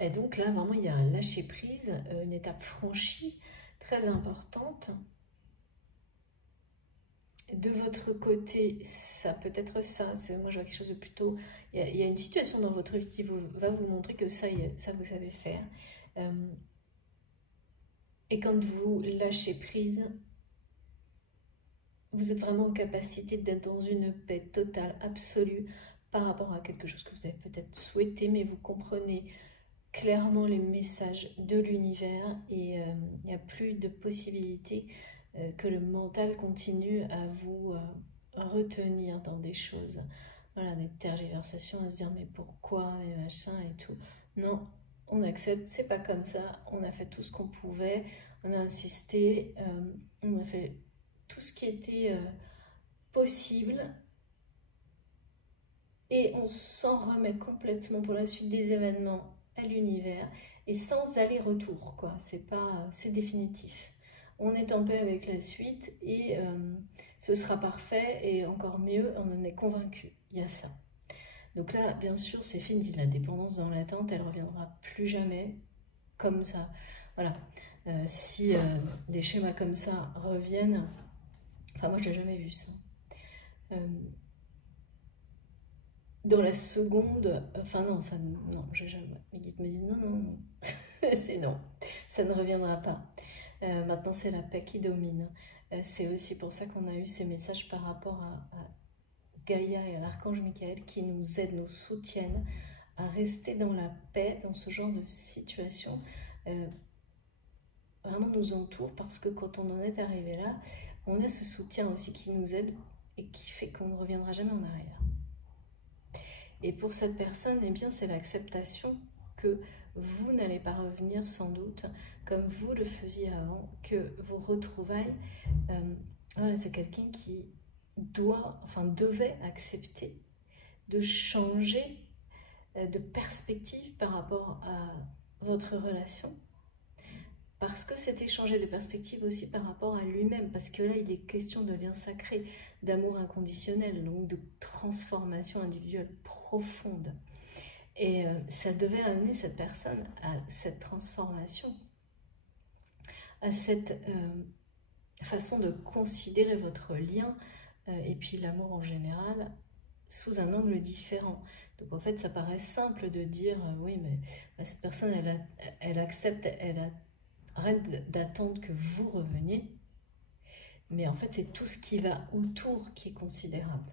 Et donc là, vraiment, il y a un lâcher-prise, une étape franchie, très importante. De votre côté, ça peut être ça. Moi, je vois quelque chose de plutôt... Il y a une situation dans votre vie qui va vous montrer que ça y est, ça vous savez faire. Et quand vous lâchez prise, vous êtes vraiment en capacité d'être dans une paix totale, absolue, par rapport à quelque chose que vous avez peut-être souhaité, mais vous comprenez clairement les messages de l'univers et il n'y a plus de possibilité que le mental continue à vous retenir dans des choses, voilà, des tergiversations, à se dire mais pourquoi, et machin et tout. Non, on accepte, c'est pas comme ça, on a fait tout ce qu'on pouvait, on a insisté, on a fait tout ce qui était possible et on s'en remet complètement pour la suite des événements à l'univers et sans aller-retour, quoi. C'est pas, c'est définitif. on est en paix avec la suite et ce sera parfait et encore mieux, on en est convaincu. Il y a ça. Donc là, bien sûr, c'est fini. La dépendance dans l'attente, elle reviendra plus jamais comme ça. Voilà. Si des schémas comme ça reviennent, enfin moi, je n'ai jamais vu ça. Dans la seconde, enfin non, ça, non, j'ai jamais. Mes guides me disent non, non, non, c'est non, ça ne reviendra pas. Maintenant, c'est la paix qui domine. C'est aussi pour ça qu'on a eu ces messages par rapport à Gaïa et à l'archange Michael qui nous aident, nous soutiennent à rester dans la paix dans ce genre de situation. Vraiment nous entoure parce que quand on en est arrivé là, on a ce soutien aussi qui nous aide et qui fait qu'on ne reviendra jamais en arrière. Et pour cette personne, eh bien, c'est l'acceptation que vous n'allez pas revenir sans doute comme vous le faisiez avant, que vos retrouvailles, voilà, c'est quelqu'un qui devait accepter de changer de perspective par rapport à votre relation. Parce que c'était changer de perspective aussi par rapport à lui-même, parce que là, il est question de lien sacré, d'amour inconditionnel, donc de transformation individuelle profonde. Et ça devait amener cette personne à cette transformation, à cette façon de considérer votre lien, et puis l'amour en général, sous un angle différent. Donc en fait, ça paraît simple de dire, oui, mais cette personne, elle accepte, arrête d'attendre que vous reveniez, mais en fait c'est tout ce qui va autour qui est considérable.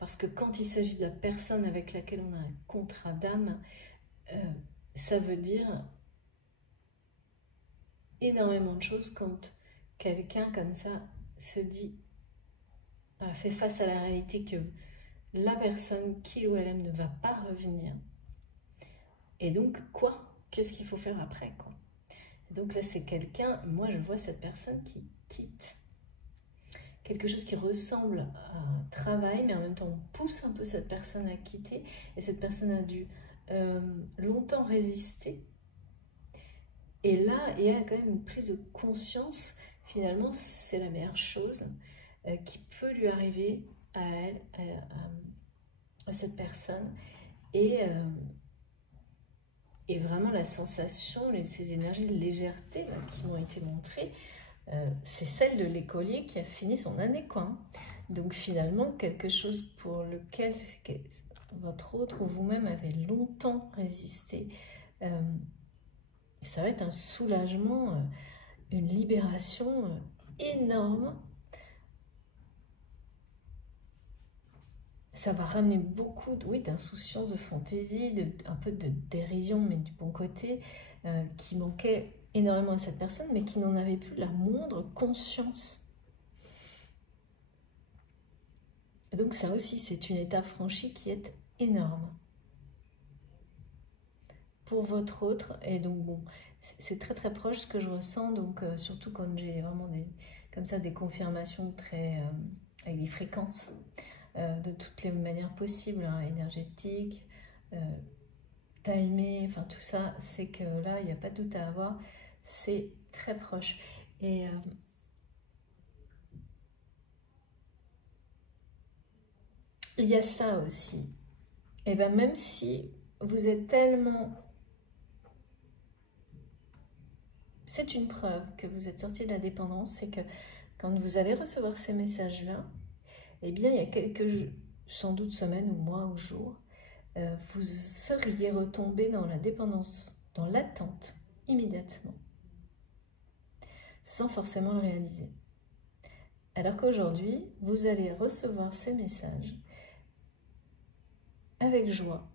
Parce que quand il s'agit de la personne avec laquelle on a un contrat d'âme, ça veut dire énormément de choses quand quelqu'un comme ça se dit, voilà, fait face à la réalité que la personne qu'il ou elle aime ne va pas revenir. Et donc quoi? Qu'est-ce qu'il faut faire après, quoi? Donc là, c'est quelqu'un, moi je vois cette personne qui quitte. Quelque chose qui ressemble à un travail, mais en même temps on pousse un peu cette personne à quitter. Et cette personne a dû longtemps résister. Et là, il y a quand même une prise de conscience. Finalement, c'est la meilleure chose qui peut lui arriver à elle, à cette personne. Et vraiment la sensation, ces énergies de légèreté là, qui m'ont été montrées, c'est celle de l'écolier qui a fini son année, quoi. Donc finalement, quelque chose pour lequel votre autre ou vous-même avez longtemps résisté, ça va être un soulagement, une libération énorme. Ça va ramener beaucoup d'insouciance, de fantaisie, un peu de dérision, mais du bon côté, qui manquait énormément à cette personne, mais qui n'en avait plus la moindre conscience. Et donc ça aussi, c'est une étape franchie qui est énorme. Pour votre autre, et donc bon, c'est très très proche ce que je ressens, donc surtout quand j'ai vraiment comme ça des confirmations très avec des fréquences. De toutes les manières possibles, hein, énergétiques, timées, enfin tout ça, c'est que là, il n'y a pas de doute à avoir, c'est très proche. Et il y a ça aussi. Et bien même si vous êtes tellement... C'est une preuve que vous êtes sorti de la dépendance, c'est que quand vous allez recevoir ces messages-là, eh bien il y a quelques, sans doute semaines ou mois ou jours, vous seriez retombé dans la dépendance, dans l'attente, immédiatement, sans forcément le réaliser. Alors qu'aujourd'hui, vous allez recevoir ces messages avec joie,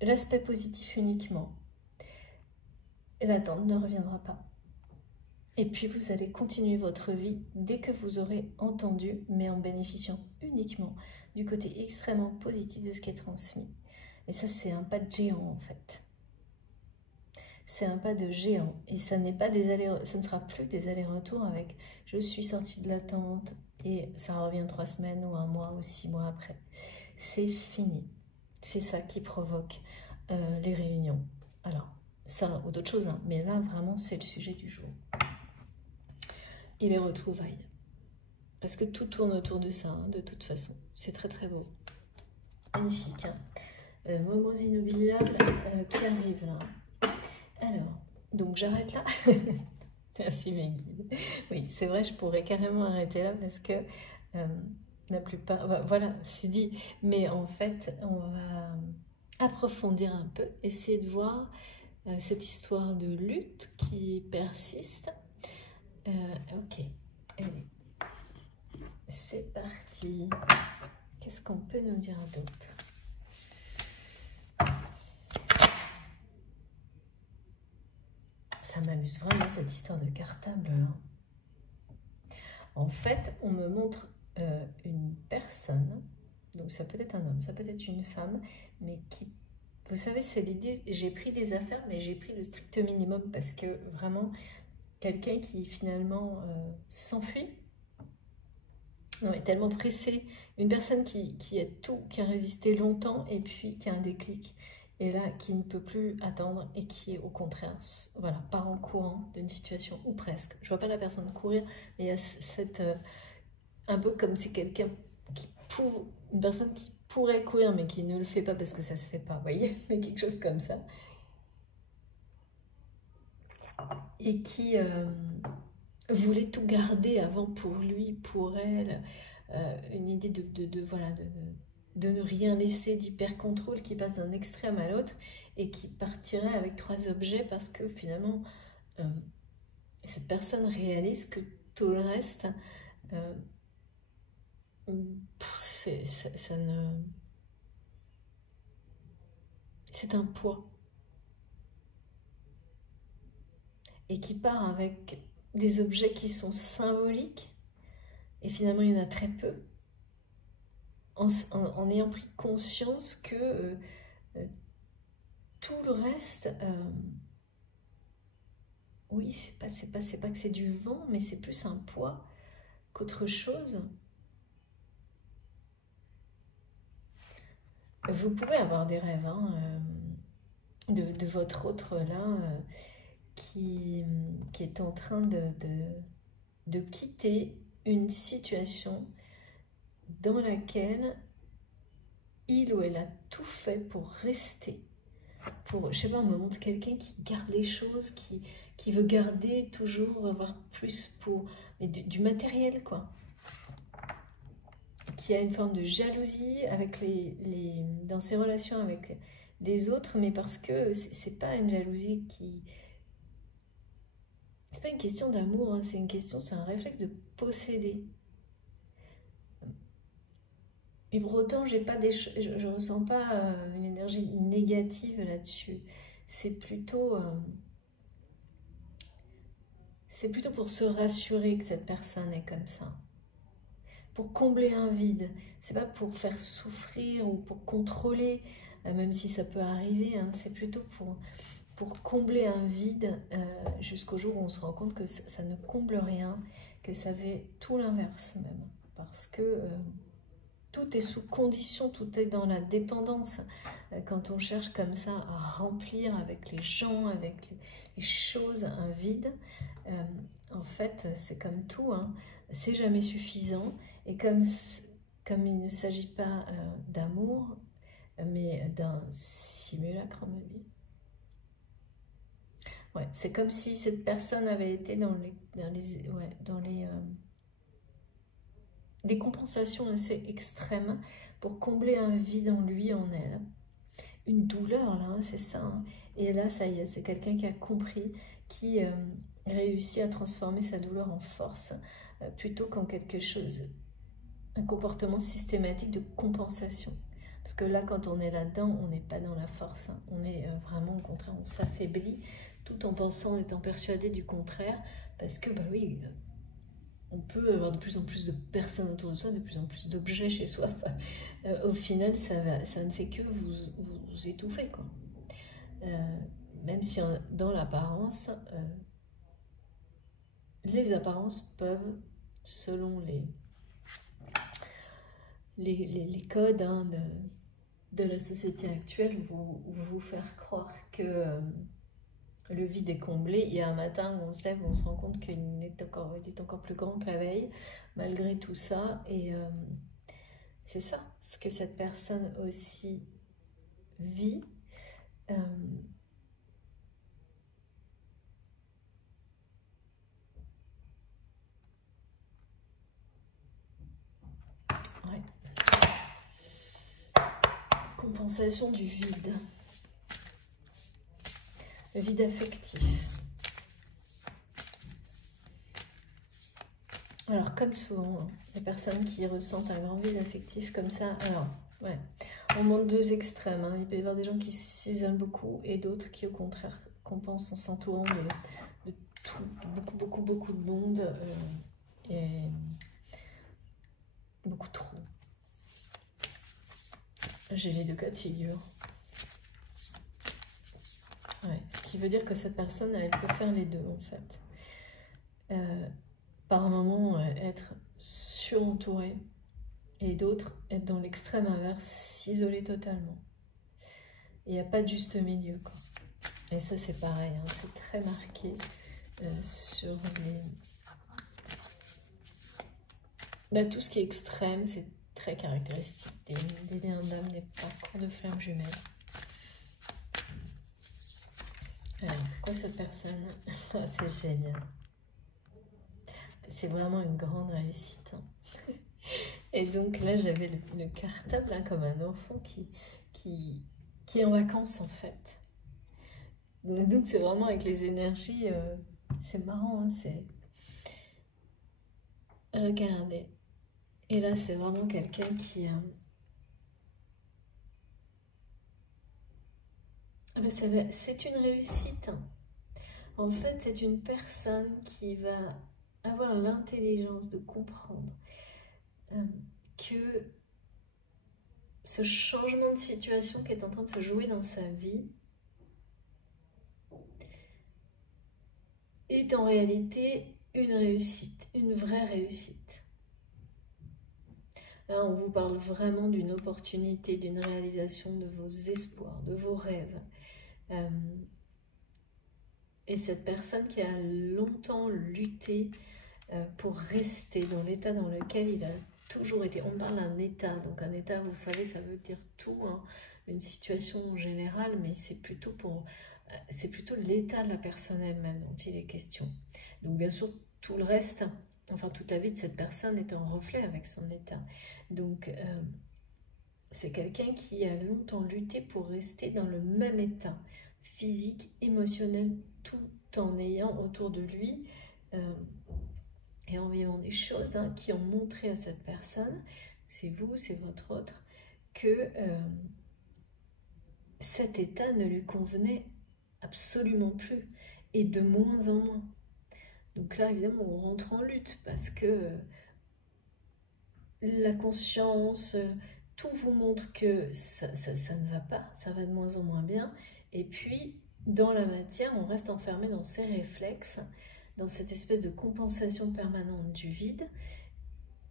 l'aspect positif uniquement, et l'attente ne reviendra pas. Et puis vous allez continuer votre vie dès que vous aurez entendu, mais en bénéficiant uniquement du côté extrêmement positif de ce qui est transmis. Et ça, c'est un pas de géant en fait. C'est un pas de géant. Et ça n'est pas ça ne sera plus des allers-retours avec « je suis sortie de l'attente » et ça revient 3 semaines ou 1 mois ou 6 mois après. C'est fini. C'est ça qui provoque les réunions. Alors, ça ou d'autres choses, hein, mais là, vraiment, c'est le sujet du jour. Et les retrouvailles. Parce que tout tourne autour de ça, hein, de toute façon. C'est très très beau. Magnifique. Hein. Moments inoubliables qui arrivent là. Alors, donc j'arrête là. Merci mes guides. Oui, c'est vrai, je pourrais carrément arrêter là parce que la plupart... Voilà, c'est dit. Mais en fait, on va approfondir un peu, essayer de voir cette histoire de lutte qui persiste. Ok, allez. C'est parti. Qu'est-ce qu'on peut nous dire d'autre? Ça m'amuse vraiment cette histoire de cartable là. En fait, on me montre une personne, donc ça peut être un homme, ça peut être une femme, mais qui, vous savez, c'est l'idée, j'ai pris des affaires, mais j'ai pris le strict minimum parce que vraiment, quelqu'un qui finalement s'enfuit, non, est tellement pressé, une personne qui a tout, qui a résisté longtemps et puis qui a un déclic, et là, qui ne peut plus attendre et qui, au contraire, voilà, part en courant d'une situation, ou presque. Je vois pas la personne courir, mais il y a cette... un peu comme si quelqu'un qui une personne qui pourrait courir, mais qui ne le fait pas parce que ça se fait pas, vous voyez, mais quelque chose comme ça. Et qui voulait tout garder avant pour lui, pour elle, une idée voilà, de ne rien laisser, d'hyper-contrôle qui passe d'un extrême à l'autre et qui partirait avec 3 objets parce que finalement, cette personne réalise que tout le reste, c'est un poids. Et qui part avec des objets qui sont symboliques, et finalement il y en a très peu, en ayant pris conscience que tout le reste, oui, c'est pas que c'est du vent, mais c'est plus un poids qu'autre chose. Vous pouvez avoir des rêves hein, de votre autre là qui est en train de quitter une situation dans laquelle il ou elle a tout fait pour rester. Pour, je sais pas, on me montre quelqu'un qui garde les choses, qui veut garder toujours, avoir plus pour... Mais du matériel, quoi. Qui a une forme de jalousie avec dans ses relations avec les autres, mais parce que c'est pas une jalousie qui... C'est pas une question d'amour, hein, c'est une question, c'est un réflexe de posséder. Et pour autant, je ressens pas une énergie négative là-dessus. C'est plutôt pour se rassurer que cette personne est comme ça. Pour combler un vide. C'est pas pour faire souffrir ou pour contrôler, même si ça peut arriver. Hein, c'est plutôt pour combler un vide jusqu'au jour où on se rend compte que ça ne comble rien, que ça fait tout l'inverse même. Parce que tout est sous condition, tout est dans la dépendance. Quand on cherche comme ça à remplir avec les gens, avec les choses, un vide, en fait, c'est comme tout, hein, c'est jamais suffisant. Et comme il ne s'agit pas d'amour, mais d'un simulacre, on me dit. Ouais, c'est comme si cette personne avait été dans des compensations assez extrêmes pour combler un vide en lui, en elle. Une douleur, là, hein, c'est ça. Hein. Et là, ça y est, c'est quelqu'un qui a compris, qui réussit à transformer sa douleur en force, plutôt qu'en quelque chose, un comportement systématique de compensation. Parce que là, quand on est là-dedans, on n'est pas dans la force. Hein. On est vraiment, au contraire, on s'affaiblit, tout en pensant, en étant persuadé du contraire, parce que, bah oui, on peut avoir de plus en plus de personnes autour de soi, de plus en plus d'objets chez soi. Au final, ça ne fait que vous étouffer, quoi. Même si dans l'apparence, les apparences peuvent, selon les codes hein, de la société actuelle vous faire croire que le vide est comblé. Il y a un matin où on se lève, on se rend compte qu'il est encore plus grand que la veille, malgré tout ça. Et c'est ça, ce que cette personne aussi vit. Ouais. Compensation du vide. Le vide affectif. Alors, comme souvent, hein, les personnes qui ressentent un grand vide affectif comme ça, alors, ouais, on montre deux extrêmes. Hein. Il peut y avoir des gens qui s'isolent beaucoup et d'autres qui, au contraire, compensent en s'entourant de tout, de beaucoup de monde et beaucoup trop. J'ai les deux cas de figure. Ouais, ce qui veut dire que cette personne, elle peut faire les deux, en fait. Par moment, être surentourée et d'autres être dans l'extrême inverse, s'isoler totalement. Il n'y a pas de juste milieu, quoi. Et ça, c'est pareil, hein, c'est très marqué sur les... Bah, tout ce qui est extrême, c'est très caractéristique des liens d'âme, des parcours de flammes jumelles. Alors, pourquoi cette personne? C'est génial. C'est vraiment une grande réussite. Hein. Et donc là, j'avais le cartable hein, comme un enfant qui est en vacances en fait. Donc c'est vraiment avec les énergies, c'est marrant, hein, c'est... Regardez. Et là, c'est vraiment quelqu'un qui... Ah ben, c'est une réussite. En fait, c'est une personne qui va avoir l'intelligence de comprendre que ce changement de situation qui est en train de se jouer dans sa vie est en réalité une réussite, une vraie réussite. Là, on vous parle vraiment d'une opportunité, d'une réalisation de vos espoirs, de vos rêves. Et cette personne qui a longtemps lutté pour rester dans l'état dans lequel il a toujours été. On parle d'un état, donc un état, vous savez, ça veut dire tout, hein, une situation générale, mais c'est plutôt l'état de la personne elle-même dont il est question. Donc bien sûr, tout le reste, enfin toute la vie de cette personne est en reflet avec son état. Donc c'est quelqu'un qui a longtemps lutté pour rester dans le même état physique, émotionnel, tout en ayant autour de lui et en vivant des choses hein, qui ont montré à cette personne, c'est vous, c'est votre autre, que cet état ne lui convenait absolument plus et de moins en moins. Donc là, évidemment, on rentre en lutte parce que la conscience, tout vous montre que ça ne va pas, ça va de moins en moins bien. Et puis, dans la matière, on reste enfermé dans ses réflexes, dans cette espèce de compensation permanente du vide.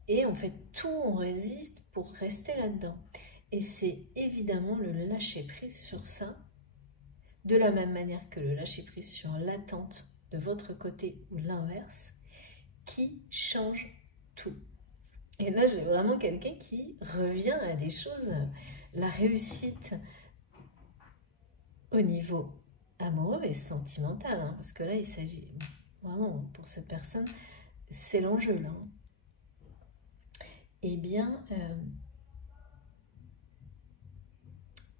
Et on fait tout, on résiste pour rester là-dedans. Et c'est évidemment le lâcher-prise sur ça, de la même manière que le lâcher-prise sur l'attente de votre côté ou l'inverse, qui change tout. Et là, j'ai vraiment quelqu'un qui revient à des choses, la réussite au niveau amoureux et sentimental, hein, parce que là, il s'agit vraiment, pour cette personne, c'est l'enjeu là. Eh bien,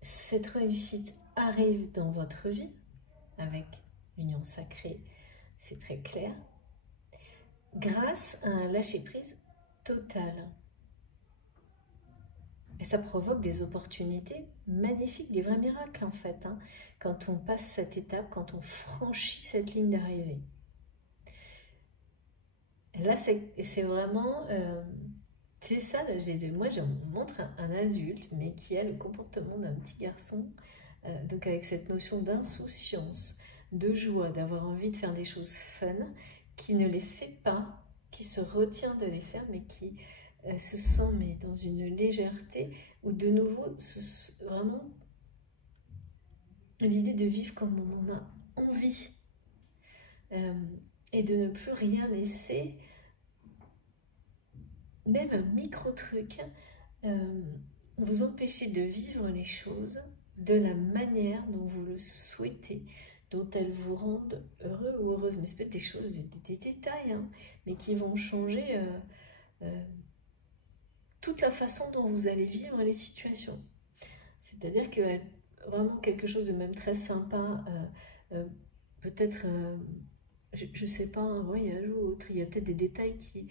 cette réussite arrive dans votre vie avec l'union sacrée, c'est très clair, grâce à un lâcher-prise total. Et ça provoque des opportunités magnifiques, des vrais miracles en fait, hein, quand on passe cette étape, quand on franchit cette ligne d'arrivée. Là, c'est vraiment... c'est ça, là, moi je montre un adulte, mais qui a le comportement d'un petit garçon, donc avec cette notion d'insouciance, de joie, d'avoir envie de faire des choses fun, qui ne les fait pas, qui se retient de les faire, mais qui se sent mais dans une légèreté, où de nouveau, vraiment, l'idée de vivre comme on en a envie, et de ne plus rien laisser, même un micro-truc, vous empêcher de vivre les choses de la manière dont vous le souhaitez, dont elles vous rendent heureux ou heureuse. Mais c'est peut-être des choses, des détails, hein, mais qui vont changer toute la façon dont vous allez vivre les situations. C'est-à-dire que vraiment quelque chose de même très sympa, peut-être, je ne sais pas, un voyage ou autre, il y a peut-être des détails qui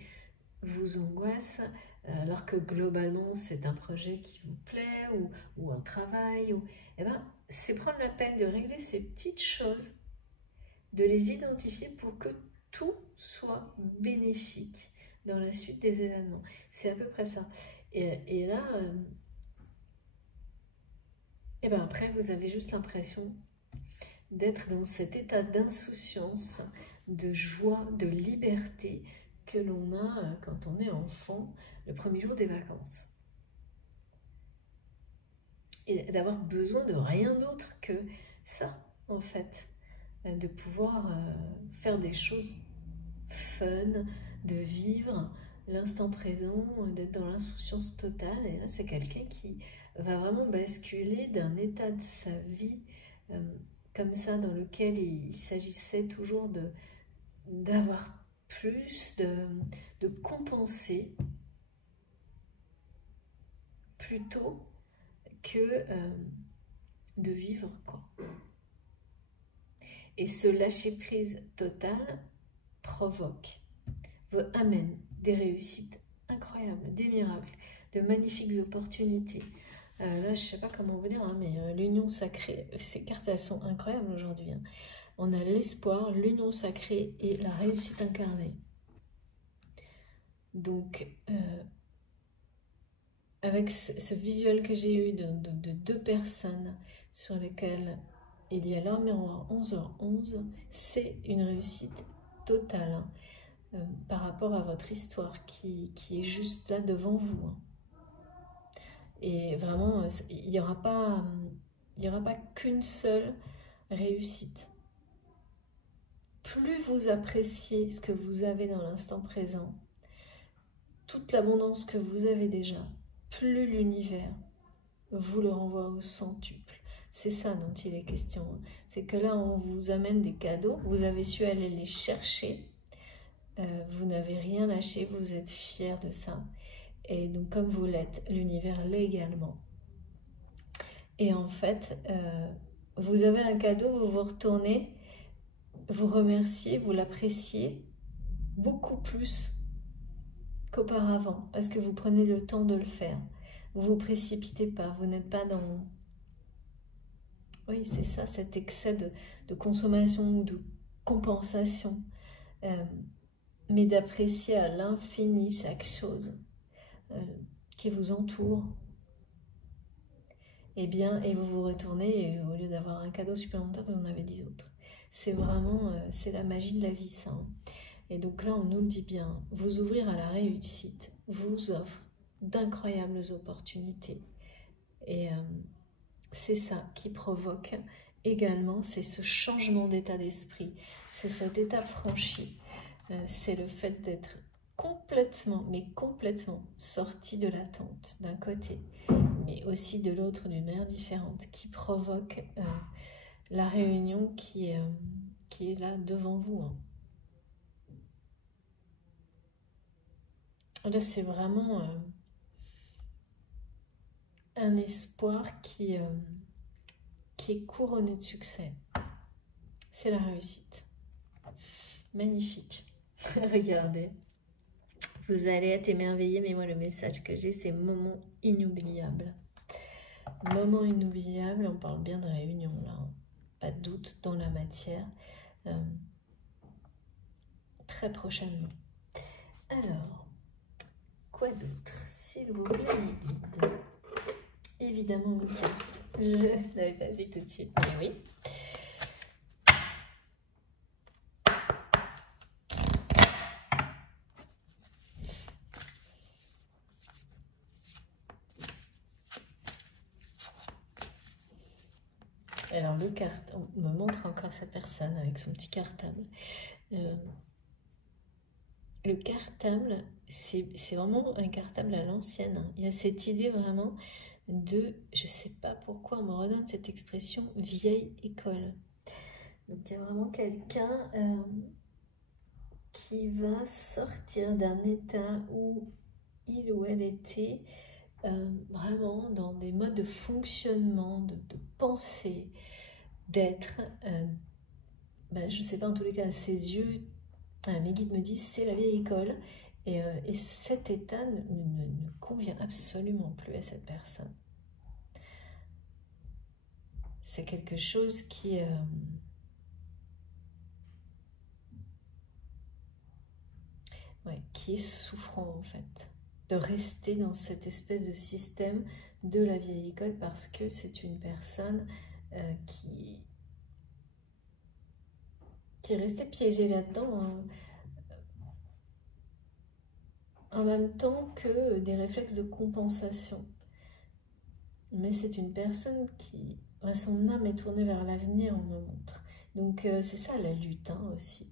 vous angoissent, alors que globalement c'est un projet qui vous plaît, ou un travail, eh ben, c'est prendre la peine de régler ces petites choses, de les identifier pour que tout soit bénéfique dans la suite des événements. C'est à peu près ça. Et là, et ben après, vous avez juste l'impression d'être dans cet état d'insouciance, de joie, de liberté que l'on a quand on est enfant, le premier jour des vacances. Et d'avoir besoin de rien d'autre que ça, en fait. De pouvoir faire des choses fun, de vivre l'instant présent, d'être dans l'insouciance totale. Et là, c'est quelqu'un qui va vraiment basculer d'un état de sa vie comme ça, dans lequel il s'agissait toujours d'avoir plus, de compenser, plutôt que de vivre, quoi. Et ce lâcher-prise total provoque, amène des réussites incroyables, des miracles, de magnifiques opportunités. Là, je ne sais pas comment vous dire, hein, mais l'union sacrée, ces cartes, elles sont incroyables aujourd'hui. Hein. On a l'espoir, l'union sacrée et la réussite incarnée. Donc, avec ce visuel que j'ai eu de deux personnes sur lesquelles il y a l'heure miroir 11h11, c'est une réussite totale, hein, par rapport à votre histoire qui est juste là devant vous. Hein. Et vraiment, il n'y aura pas qu'une seule réussite. Plus vous appréciez ce que vous avez dans l'instant présent, toute l'abondance que vous avez déjà, plus l'univers vous le renvoie au centuple. C'est ça dont il est question. C'est que là, on vous amène des cadeaux, vous avez su aller les chercher, vous n'avez rien lâché, vous êtes fiers de ça. Et donc, comme vous l'êtes, l'univers l'est également. Et en fait, vous avez un cadeau, vous vous retournez, vous remerciez, vous l'appréciez beaucoup plus qu'auparavant, parce que vous prenez le temps de le faire. Vous ne vous précipitez pas, vous n'êtes pas dans... Oui, c'est ça, cet excès de consommation ou de compensation, mais d'apprécier à l'infini chaque chose qui vous entoure. Et bien, et vous vous retournez, et au lieu d'avoir un cadeau supplémentaire, vous en avez 10 autres. C'est vraiment, c'est la magie de la vie, ça. Hein. Et donc là, on nous le dit bien, vous ouvrir à la réussite vous offre d'incroyables opportunités. Et c'est ça qui provoque également, c'est ce changement d'état d'esprit, c'est cette étape franchie, c'est le fait d'être complètement, mais complètement sorti de l'attente d'un côté, mais aussi de l'autre d'une manière différente, qui provoque la réunion qui est là devant vous. Hein. Là, c'est vraiment un espoir qui est couronné de succès. C'est la réussite. Magnifique. Regardez. Vous allez être émerveillés, mais moi, le message que j'ai, c'est moment inoubliable. Moment inoubliable, on parle bien de réunion, là. Hein. Pas de doute dans la matière. Très prochainement. Alors, quoi d'autre? S'il vous plaît, les guides. Évidemment, mes cartes. Je n'avais pas vu tout de suite, mais oui. Alors on me montre encore cette personne avec son petit cartable. Le cartable, c'est vraiment un cartable à l'ancienne, hein. Il y a cette idée vraiment de, je sais pas pourquoi on me redonne cette expression, vieille école. Donc il y a vraiment quelqu'un qui va sortir d'un état où il ou elle était vraiment dans des modes de fonctionnement, de pensée, d'être, je ne sais pas, en tous les cas, à ses yeux, mes guides me disent c'est la vieille école, et cet état ne convient absolument plus à cette personne. C'est quelque chose qui est souffrant en fait, de rester dans cette espèce de système de la vieille école, parce que c'est une personne qui est restée piégée là-dedans, hein, en même temps que des réflexes de compensation. Mais c'est une personne qui, son âme est tournée vers l'avenir, on me montre. Donc c'est ça la lutte, hein, aussi.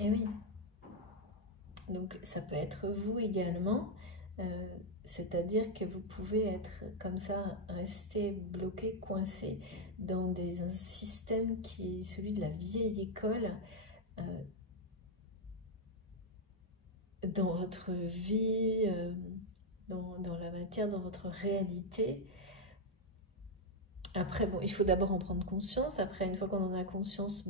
Et oui. Donc ça peut être vous également, c'est-à-dire que vous pouvez être comme ça, rester bloqué, coincé dans un système qui est celui de la vieille école, dans votre vie, dans la matière, dans votre réalité. Après, bon, il faut d'abord en prendre conscience. Après, une fois qu'on en a conscience,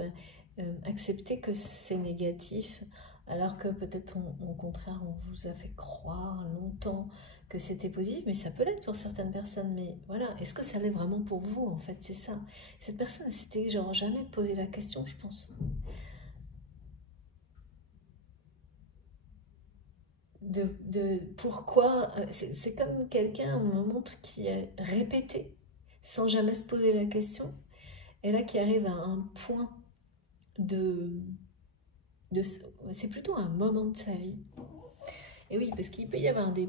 accepter que c'est négatif, alors que peut-être au contraire, on vous a fait croire longtemps que c'était positif, mais ça peut l'être pour certaines personnes. Mais voilà, est-ce que ça l'est vraiment pour vous, en fait? C'est ça. Cette personne, elle s'était genre jamais posé la question, je pense. De pourquoi, c'est comme quelqu'un, on me montre, qui a répété sans jamais se poser la question, et là qui arrive à un point c'est plutôt un moment de sa vie. Et oui, parce qu'il peut y avoir des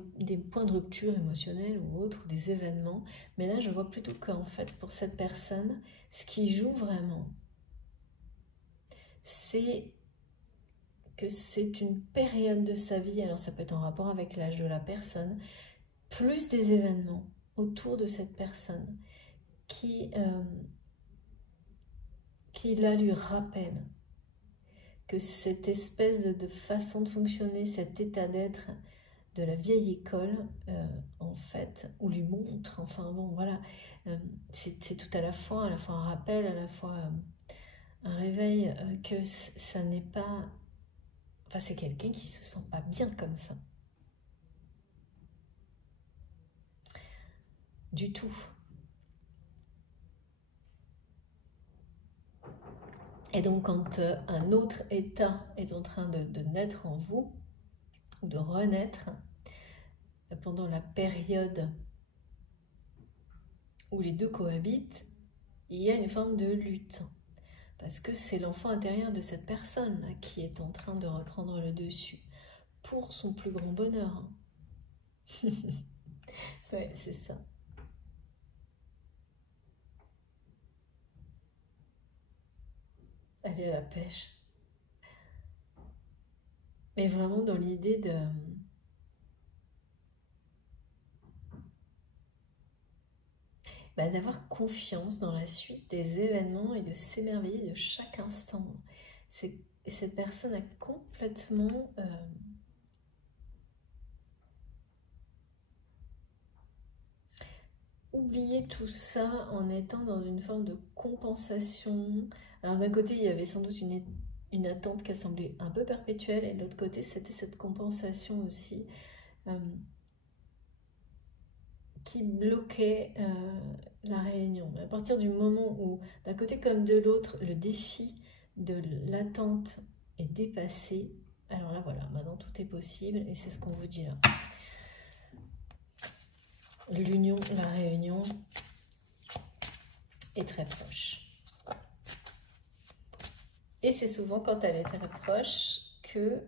points de rupture émotionnels ou autres, des événements, mais là je vois plutôt qu'en fait pour cette personne, ce qui joue vraiment, c'est que c'est une période de sa vie, alors ça peut être en rapport avec l'âge de la personne, plus des événements autour de cette personne qui là lui rappelle que cette espèce de façon de fonctionner, cet état d'être de la vieille école, en fait, ou lui montre, enfin bon, voilà, c'est tout à la fois un rappel, à la fois un réveil, que ça n'est pas, enfin c'est quelqu'un qui se sent pas bien comme ça. Du tout. Et donc quand un autre état est en train de naître en vous, ou de renaître, pendant la période où les deux cohabitent, il y a une forme de lutte. Parce que c'est l'enfant intérieur de cette personne là, qui est en train de reprendre le dessus, pour son plus grand bonheur. Ouais, c'est ça. Aller à la pêche. Mais vraiment dans l'idée d'avoir confiance dans la suite des événements et de s'émerveiller de chaque instant. Cette personne a complètement oublié tout ça en étant dans une forme de compensation. Alors d'un côté, il y avait sans doute une attente qui a semblé un peu perpétuelle, et de l'autre côté, c'était cette compensation aussi qui bloquait la réunion. À partir du moment où, d'un côté comme de l'autre, le défi de l'attente est dépassé, alors là voilà, maintenant tout est possible, et c'est ce qu'on vous dit là. L'union, la réunion est très proche. Et c'est souvent quand elle est très proche que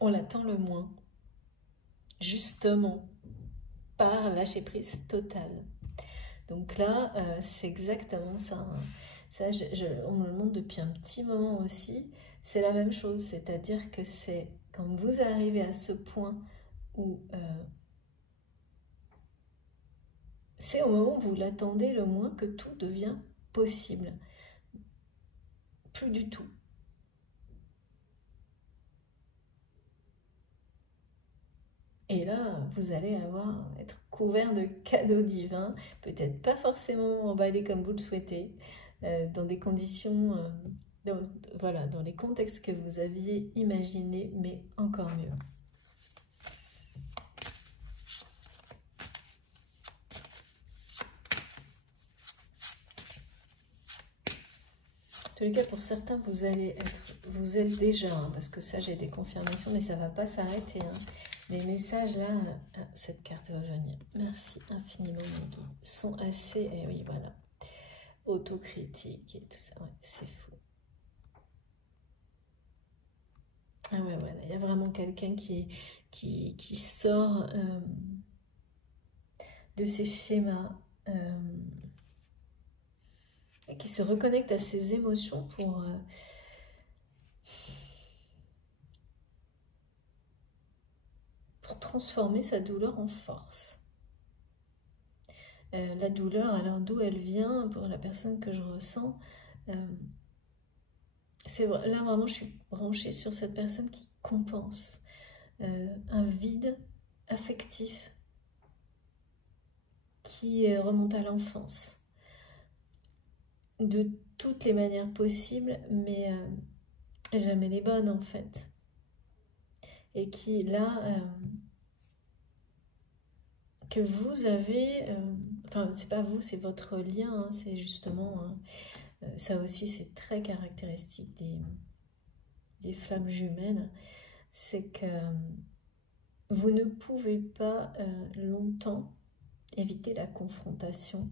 on l'attend le moins. justement par lâcher prise totale. Donc là, c'est exactement ça, hein. Ça, on me le montre depuis un petit moment aussi. C'est la même chose, c'est-à-dire que c'est quand vous arrivez à ce point où c'est au moment où vous l'attendez le moins que tout devient possible. Plus du tout. Et là, vous allez être couvert de cadeaux divins, peut-être pas forcément emballés comme vous le souhaitez, dans des conditions, voilà, dans les contextes que vous aviez imaginés, mais encore mieux. En tous les cas, pour certains, vous êtes déjà, hein, parce que ça, j'ai des confirmations, mais ça ne va pas s'arrêter, hein. Les messages là, cette carte va venir. Merci infiniment, mes guides. Sont assez, eh oui, voilà, autocritiques et tout ça. Ouais, c'est fou. Ah ouais, voilà, il y a vraiment quelqu'un qui sort de ces schémas, et qui se reconnecte à ses émotions pour transformer sa douleur en force. La douleur, alors d'où elle vient, pour la personne que je ressens, là vraiment je suis branchée sur cette personne qui compense un vide affectif qui remonte à l'enfance. De toutes les manières possibles, mais jamais les bonnes en fait. Et qui là... que vous avez, enfin c'est pas vous, c'est votre lien, hein, c'est justement, ça aussi c'est très caractéristique des flammes jumelles, c'est que vous ne pouvez pas longtemps éviter la confrontation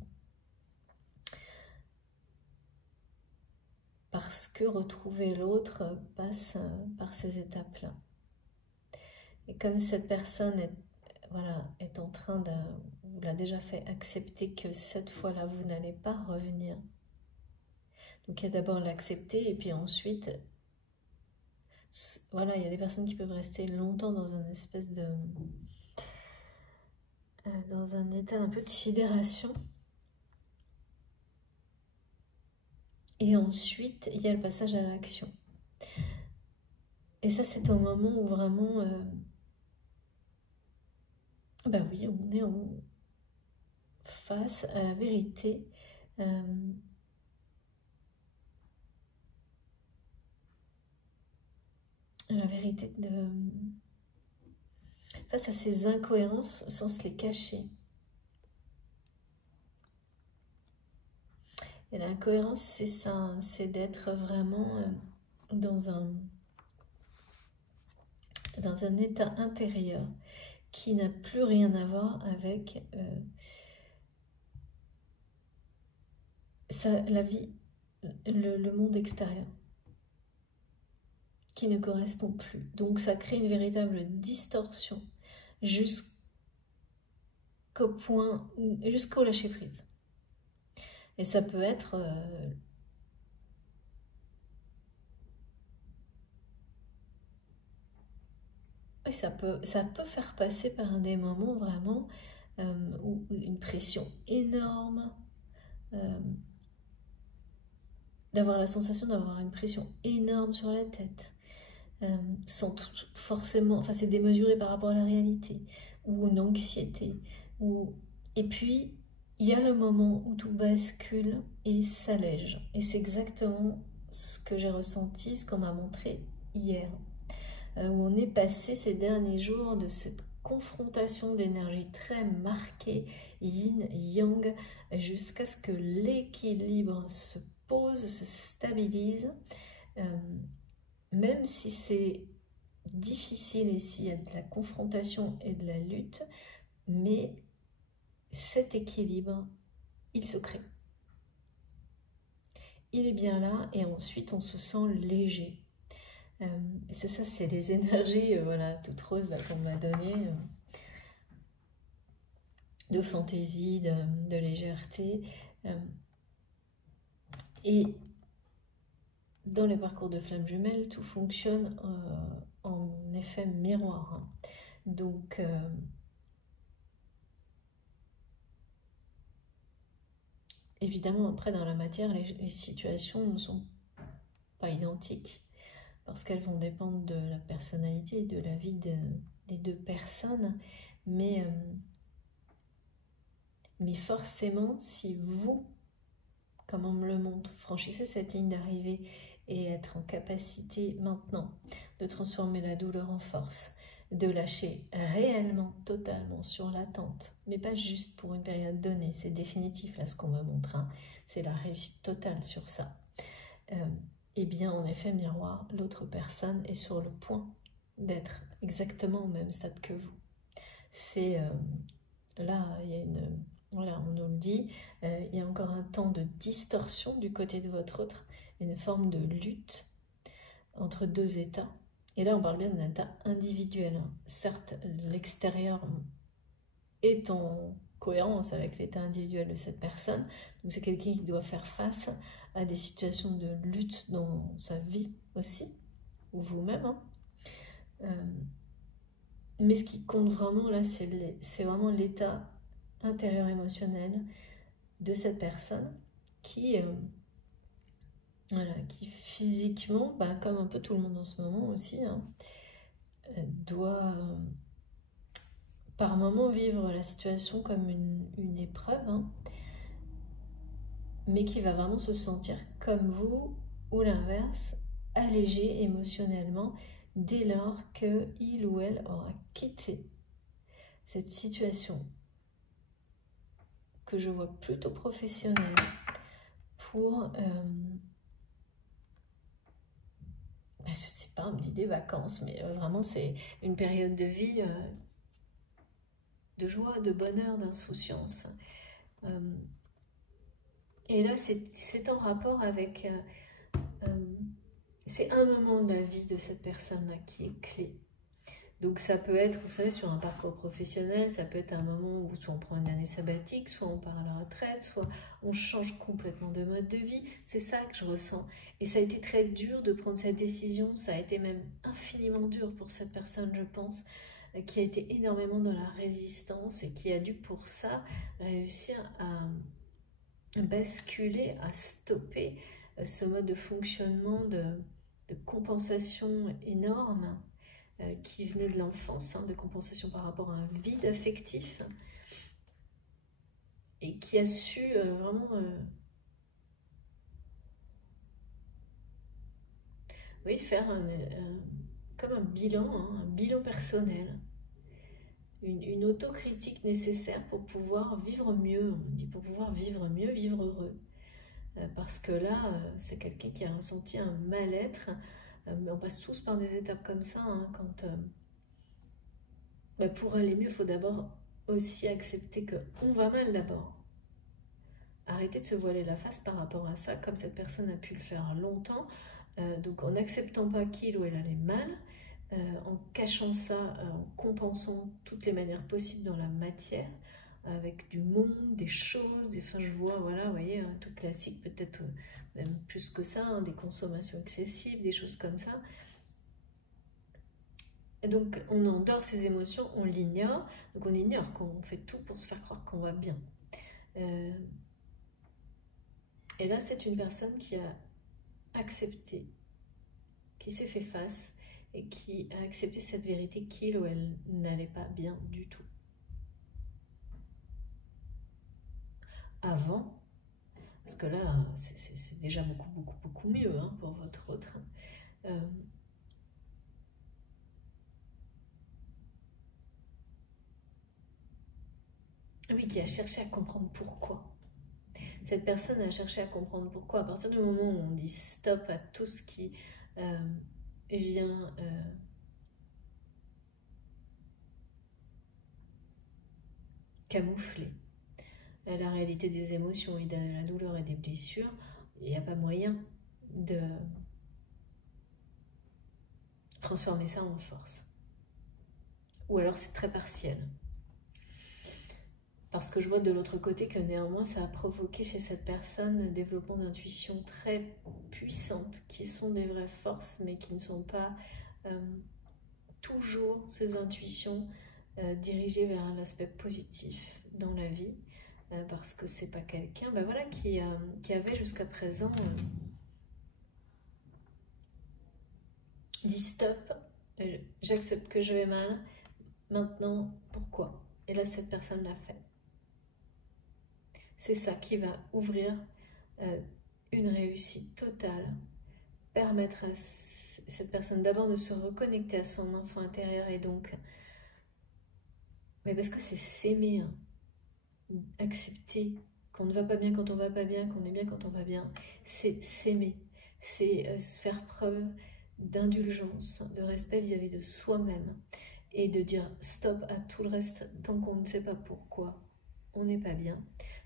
parce que retrouver l'autre passe par ces étapes-là. Et comme cette personne est en train vous l'a déjà fait accepter que cette fois-là, vous n'allez pas revenir. Donc il y a d'abord l'accepter et puis ensuite, voilà, il y a des personnes qui peuvent rester longtemps dans un espèce de... dans un état un peu de sidération. Et ensuite, il y a le passage à l'action. Et ça, c'est un moment où vraiment... bah oui, on est face à la vérité. La vérité face à ces incohérences sans se les cacher. Et la cohérence, c'est ça, hein, c'est d'être vraiment dans un état intérieur qui n'a plus rien à voir avec la vie, le monde extérieur, qui ne correspond plus. Donc ça crée une véritable distorsion jusqu'au lâcher prise. Et ça peut être oui, ça peut faire passer par des moments vraiment où une pression énorme, d'avoir la sensation d'avoir une pression énorme sur la tête, sans forcément, enfin c'est démesuré par rapport à la réalité, ou une anxiété, et puis il y a le moment où tout bascule et s'allège, et c'est exactement ce que j'ai ressenti, ce qu'on m'a montré hier, où on est passé ces derniers jours de cette confrontation d'énergie très marquée, yin-yang, jusqu'à ce que l'équilibre se pose, se stabilise, même si c'est difficile et s'il y a de la confrontation et de la lutte, mais cet équilibre, il se crée. Il est bien là et ensuite on se sent léger. C'est ça, c'est les énergies voilà, toutes roses qu'on m'a données. de fantaisie, de légèreté. Et dans les parcours de flammes jumelles, tout fonctionne en effet miroir. Hein. Donc, évidemment, après, dans la matière, les situations ne sont pas identiques parce qu'elles vont dépendre de la personnalité, de la vie des deux personnes. Mais forcément, si vous, comme on me le montre, franchissez cette ligne d'arrivée et être en capacité maintenant de transformer la douleur en force, de lâcher réellement, totalement sur l'attente, mais pas juste pour une période donnée, c'est définitif là ce qu'on me montre, hein. C'est la réussite totale sur ça. Eh bien en effet miroir, l'autre personne est sur le point d'être exactement au même stade que vous. C'est là, il y a une... Voilà, on nous le dit, il y a encore un temps de distorsion du côté de votre autre, une forme de lutte entre deux états. Et là, on parle bien d'un état individuel. Certes, l'extérieur est en cohérence avec l'état individuel de cette personne. Donc, c'est quelqu'un qui doit faire face à des situations de lutte dans sa vie aussi, ou vous-même. Hein. Mais ce qui compte vraiment, là, c'est vraiment l'état intérieur émotionnel de cette personne qui, voilà, qui physiquement, bah, comme un peu tout le monde en ce moment aussi, hein, doit par moment vivre la situation comme une épreuve, hein, mais qui va vraiment se sentir comme vous, ou l'inverse, allégé émotionnellement dès lors qu'il ou elle aura quitté cette situation que je vois plutôt professionnelle pour, je ne sais pas, on me dit des vacances, mais vraiment c'est une période de vie de joie, de bonheur, d'insouciance. Et là, c'est en rapport avec... c'est un moment de la vie de cette personne-là qui est clé. Donc ça peut être, vous savez, sur un parcours professionnel, ça peut être un moment où soit on prend une année sabbatique, soit on part à la retraite, soit on change complètement de mode de vie. C'est ça que je ressens. Et ça a été très dur de prendre cette décision, ça a été même infiniment dur pour cette personne, je pense, qui a été énormément dans la résistance et qui a dû pour ça réussir à basculer, à stopper ce mode de fonctionnement de compensation énorme qui venait de l'enfance, hein, de compensation par rapport à un vide affectif, et qui a su vraiment oui, faire comme un bilan, hein, un bilan personnel, une autocritique nécessaire pour pouvoir vivre mieux, on dit, pour pouvoir vivre mieux, vivre heureux. Parce que là, c'est quelqu'un qui a ressenti un mal-être, mais on passe tous par des étapes comme ça, hein, quand... pour aller mieux, il faut d'abord aussi accepter qu'on va mal d'abord. Arrêter de se voiler la face par rapport à ça, comme cette personne a pu le faire longtemps. Donc en n'acceptant pas qu'il ou elle allait mal, en cachant ça, en compensant toutes les manières possibles dans la matière, avec du monde, des choses, enfin je vois, voilà, vous voyez, un truc classique, peut-être même plus que ça, hein, des consommations excessives, des choses comme ça. Donc on endort ses émotions, on l'ignore, donc on ignore qu'on fait tout pour se faire croire qu'on va bien. Et là c'est une personne qui a accepté, qui s'est fait face et qui a accepté cette vérité qu'il ou elle n'allait pas bien du tout. Avant, parce que là c'est déjà beaucoup mieux, hein, pour votre autre. Oui, qui a cherché à comprendre pourquoi. Cette personne a cherché à comprendre pourquoi. À partir du moment où on dit stop à tout ce qui vient camoufler la réalité des émotions et de la douleur et des blessures, il n'y a pas moyen de transformer ça en force. Ou alors c'est très partiel. Parce que je vois de l'autre côté que néanmoins ça a provoqué chez cette personne le développement d'intuitions très puissantes qui sont des vraies forces mais qui ne sont pas toujours ces intuitions dirigées vers l'aspect positif dans la vie parce que c'est pas quelqu'un voilà, qui avait jusqu'à présent dit stop, j'accepte que je vais mal, maintenant pourquoi? Et là cette personne l'a fait. C'est ça qui va ouvrir une réussite totale, permettre à cette personne d'abord de se reconnecter à son enfant intérieur et donc, mais parce que c'est s'aimer, hein, accepter qu'on ne va pas bien quand on va pas bien, qu'on est bien quand on va bien, c'est s'aimer, c'est se faire preuve d'indulgence, de respect vis-à-vis de soi-même et de dire stop à tout le reste tant qu'on ne sait pas pourquoi on n'est pas bien.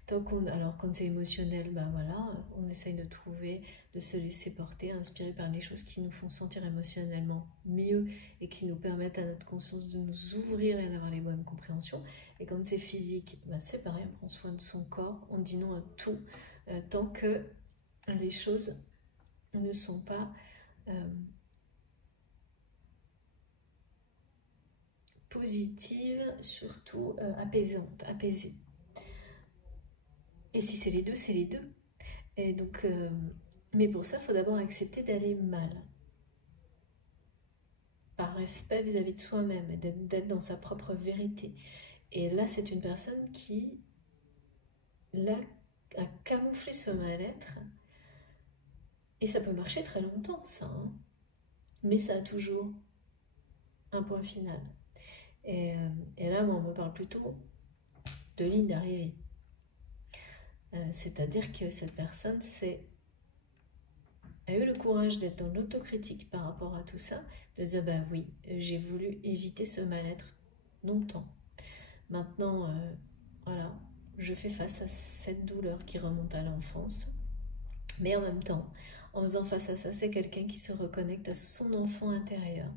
Alors quand c'est émotionnel, voilà, on essaye de trouver, de se laisser porter, inspiré par les choses qui nous font sentir émotionnellement mieux et qui nous permettent à notre conscience de nous ouvrir et d'avoir les bonnes compréhensions. Et quand c'est physique, c'est pareil, on prend soin de son corps, on dit non à tout, tant que les choses ne sont pas positives, surtout apaisantes, apaisées. Et si c'est les deux, c'est les deux. Et donc, mais pour ça, il faut d'abord accepter d'aller mal. Par respect vis-à-vis de soi-même et d'être dans sa propre vérité. Et là, c'est une personne qui là, a camouflé ce mal-être. Et ça peut marcher très longtemps, ça. Hein. Mais ça a toujours un point final. Et là, moi, on me parle plutôt de ligne d'arrivée. C'est-à-dire que cette personne a eu le courage d'être dans l'autocritique par rapport à tout ça, de se dire oui, j'ai voulu éviter ce mal-être longtemps. Maintenant, voilà, je fais face à cette douleur qui remonte à l'enfance. Mais en même temps, en faisant face à ça, c'est quelqu'un qui se reconnecte à son enfant intérieur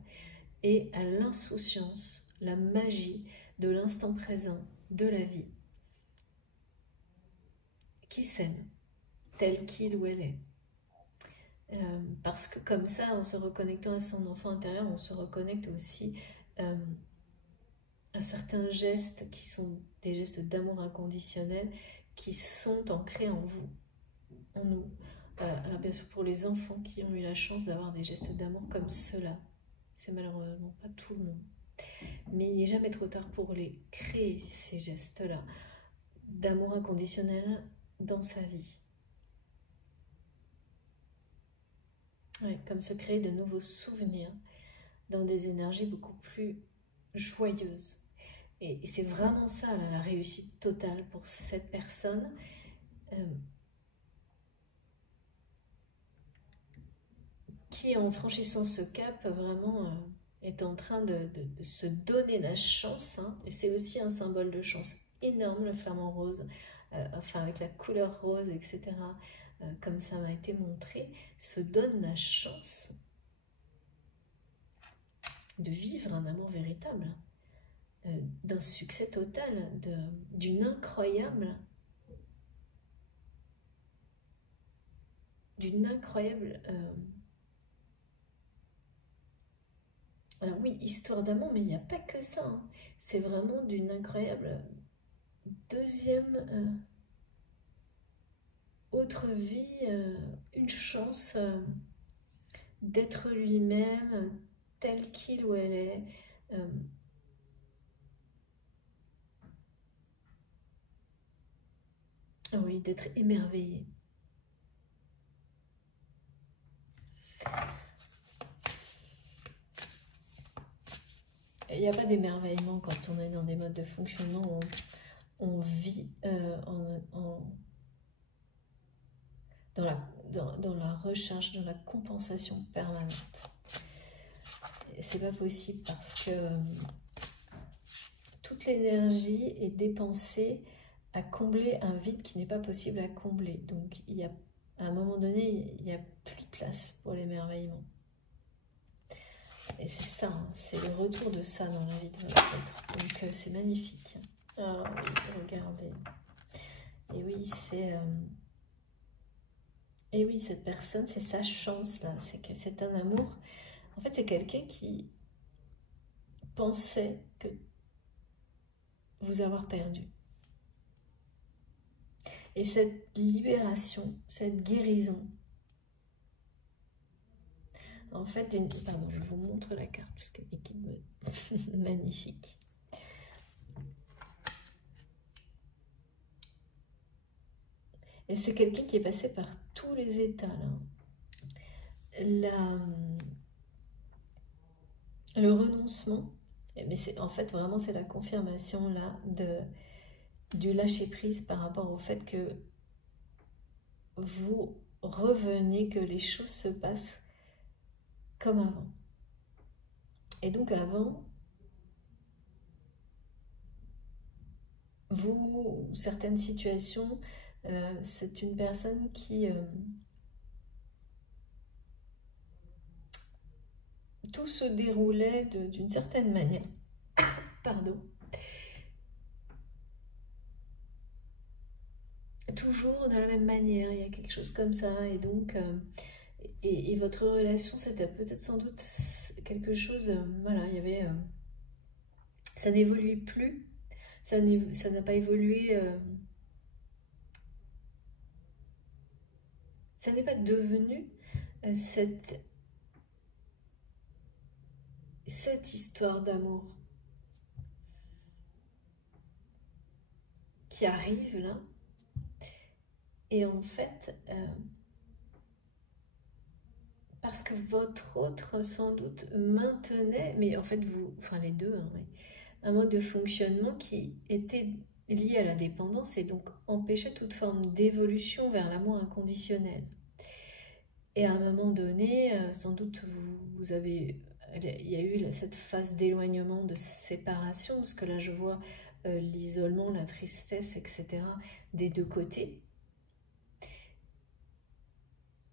et à l'insouciance, la magie de l'instant présent, de la vie, qui s'aime tel qu'il ou elle est. Parce que comme ça, en se reconnectant à son enfant intérieur, on se reconnecte aussi à certains gestes qui sont des gestes d'amour inconditionnel qui sont ancrés en vous, en nous. Alors bien sûr pour les enfants qui ont eu la chance d'avoir des gestes d'amour comme ceux-là, c'est malheureusement pas tout le monde. Mais il n'est jamais trop tard pour les créer, ces gestes-là, d'amour inconditionnel dans sa vie. Ouais, comme se créer de nouveaux souvenirs dans des énergies beaucoup plus joyeuses. Et c'est vraiment ça, là, la réussite totale pour cette personne. Qui, en franchissant ce cap, vraiment est en train de se donner la chance. Hein, et c'est aussi un symbole de chance énorme, le flamant rose, enfin avec la couleur rose, etc. Comme ça m'a été montré, se donne la chance de vivre un amour véritable, d'un succès total, d'une incroyable alors oui, histoire d'amour, mais il n'y a pas que ça. Hein. C'est vraiment d'une incroyable deuxième autre vie, une chance d'être lui-même tel qu'il ou elle est. Oui, d'être émerveillé. Il n'y a pas d'émerveillement quand on est dans des modes de fonctionnement où on vit dans la recherche, dans la compensation permanente. C'est pas possible parce que toute l'énergie est dépensée à combler un vide qui n'est pas possible à combler. Donc, à un moment donné, il n'y a plus de place pour l'émerveillement. Et c'est ça, hein, c'est le retour de ça dans la vie de votre autre. Donc, c'est magnifique. Ah oui, regardez. Et oui, et oui, cette personne, c'est sa chance là. C'est que c'est un amour. En fait, c'est quelqu'un qui pensait que vous avoir perdu. Et cette libération, cette guérison, en fait, pardon, je vous montre la carte parce que mes guides me... magnifique. Et c'est quelqu'un qui est passé par tous les états là. Le renoncement, mais en fait vraiment c'est la confirmation là du lâcher prise par rapport au fait que vous revenez, que les choses se passent comme avant. Et donc avant, vous, certaines situations, c'est une personne qui... tout se déroulait d'une certaine manière. Pardon. Toujours de la même manière, il y a quelque chose comme ça. Et donc, et votre relation, c'était peut-être sans doute quelque chose... voilà, il y avait... ça n'évolue plus. Ça n'a pas évolué... ça n'est pas devenu cette histoire d'amour qui arrive là. Et en fait, parce que votre autre sans doute maintenait, mais en fait vous, enfin les deux, hein, ouais, un mode de fonctionnement qui était lié à la dépendance et donc empêchait toute forme d'évolution vers l'amour inconditionnel. Et à un moment donné, sans doute vous avez, il y a eu cette phase d'éloignement, de séparation, parce que là je vois l'isolement, la tristesse, etc. des deux côtés.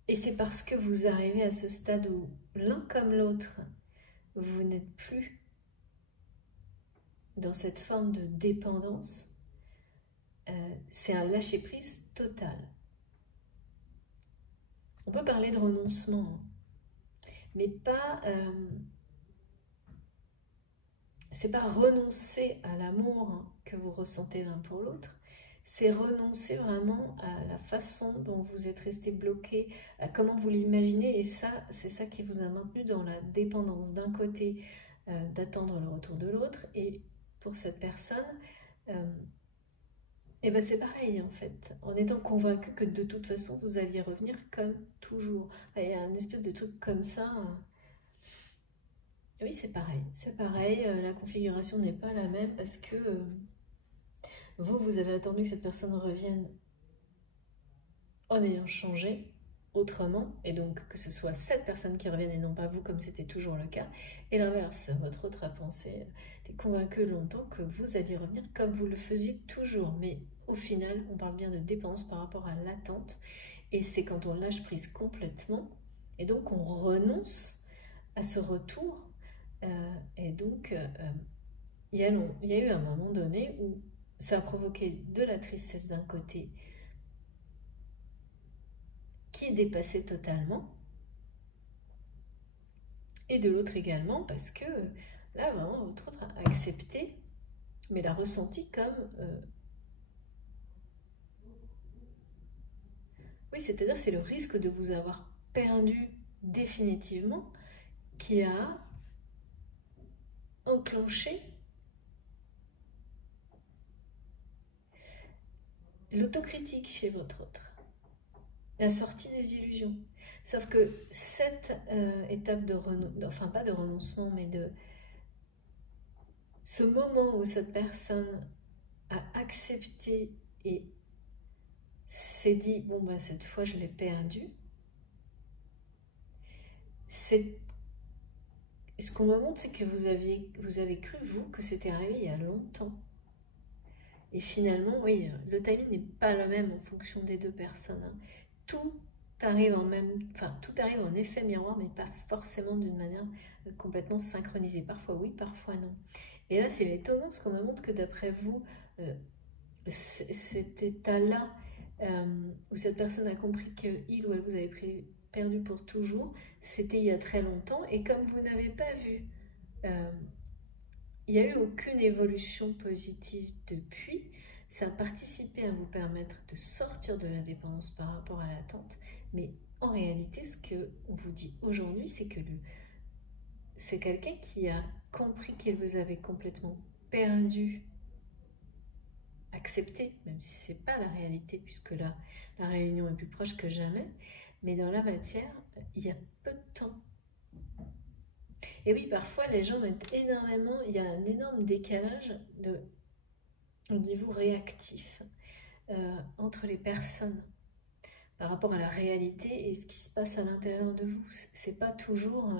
Et c'est parce que vous arrivez à ce stade où l'un comme l'autre, vous n'êtes plus dans cette forme de dépendance, c'est un lâcher-prise total. On peut parler de renoncement, mais pas... c'est pas renoncer à l'amour que vous ressentez l'un pour l'autre, c'est renoncer vraiment à la façon dont vous êtes resté bloqué, à comment vous l'imaginez, et ça, c'est ça qui vous a maintenu dans la dépendance. D'un côté, d'attendre le retour de l'autre, et pour cette personne, et ben c'est pareil en fait, en étant convaincu que de toute façon vous alliez revenir comme toujours. Il y a une espèce de truc comme ça. Oui, c'est pareil, la configuration n'est pas la même parce que vous avez attendu que cette personne revienne en ayant changé autrement, et donc que ce soit cette personne qui revienne et non pas vous comme c'était toujours le cas, et l'inverse, votre autre a pensé, était convaincu longtemps que vous alliez revenir comme vous le faisiez toujours, mais au final on parle bien de dépendance par rapport à l'attente, et c'est quand on lâche prise complètement, et donc on renonce à ce retour, et donc il y a eu un moment donné où ça a provoqué de la tristesse d'un côté qui est dépassé totalement, et de l'autre également parce que là vraiment votre autre a accepté, mais l'a ressenti comme oui, c'est-à-dire c'est le risque de vous avoir perdu définitivement qui a enclenché l'autocritique chez votre autre, la sortie des illusions. Sauf que cette étape de renoncement, enfin pas de renoncement, mais de ce moment où cette personne a accepté et s'est dit, bon bah cette fois je l'ai perdu, c'est ce qu'on me montre, c'est que vous avez cru, vous, que c'était arrivé il y a longtemps. Et finalement, oui, le timing n'est pas le même en fonction des deux personnes. Hein. Tout arrive tout arrive en effet miroir, mais pas forcément d'une manière complètement synchronisée. Parfois oui, parfois non. Et là, c'est étonnant parce qu'on me montre que d'après vous, cet état-là où cette personne a compris qu'il ou elle vous avait perdu pour toujours, c'était il y a très longtemps, et comme vous n'avez pas vu, il n'y a eu aucune évolution positive depuis, ça a participé à vous permettre de sortir de la dépendance par rapport à l'attente, mais en réalité, ce qu'on vous dit aujourd'hui, c'est que c'est quelqu'un qui a compris qu'il vous avait complètement perdu, accepté, même si ce n'est pas la réalité, puisque là, la réunion est plus proche que jamais, mais dans la matière, il y a peu de temps. Et oui, parfois, les gens mettent énormément, il y a un énorme décalage au niveau réactif entre les personnes par rapport à la réalité et ce qui se passe à l'intérieur de vous. C'est pas toujours,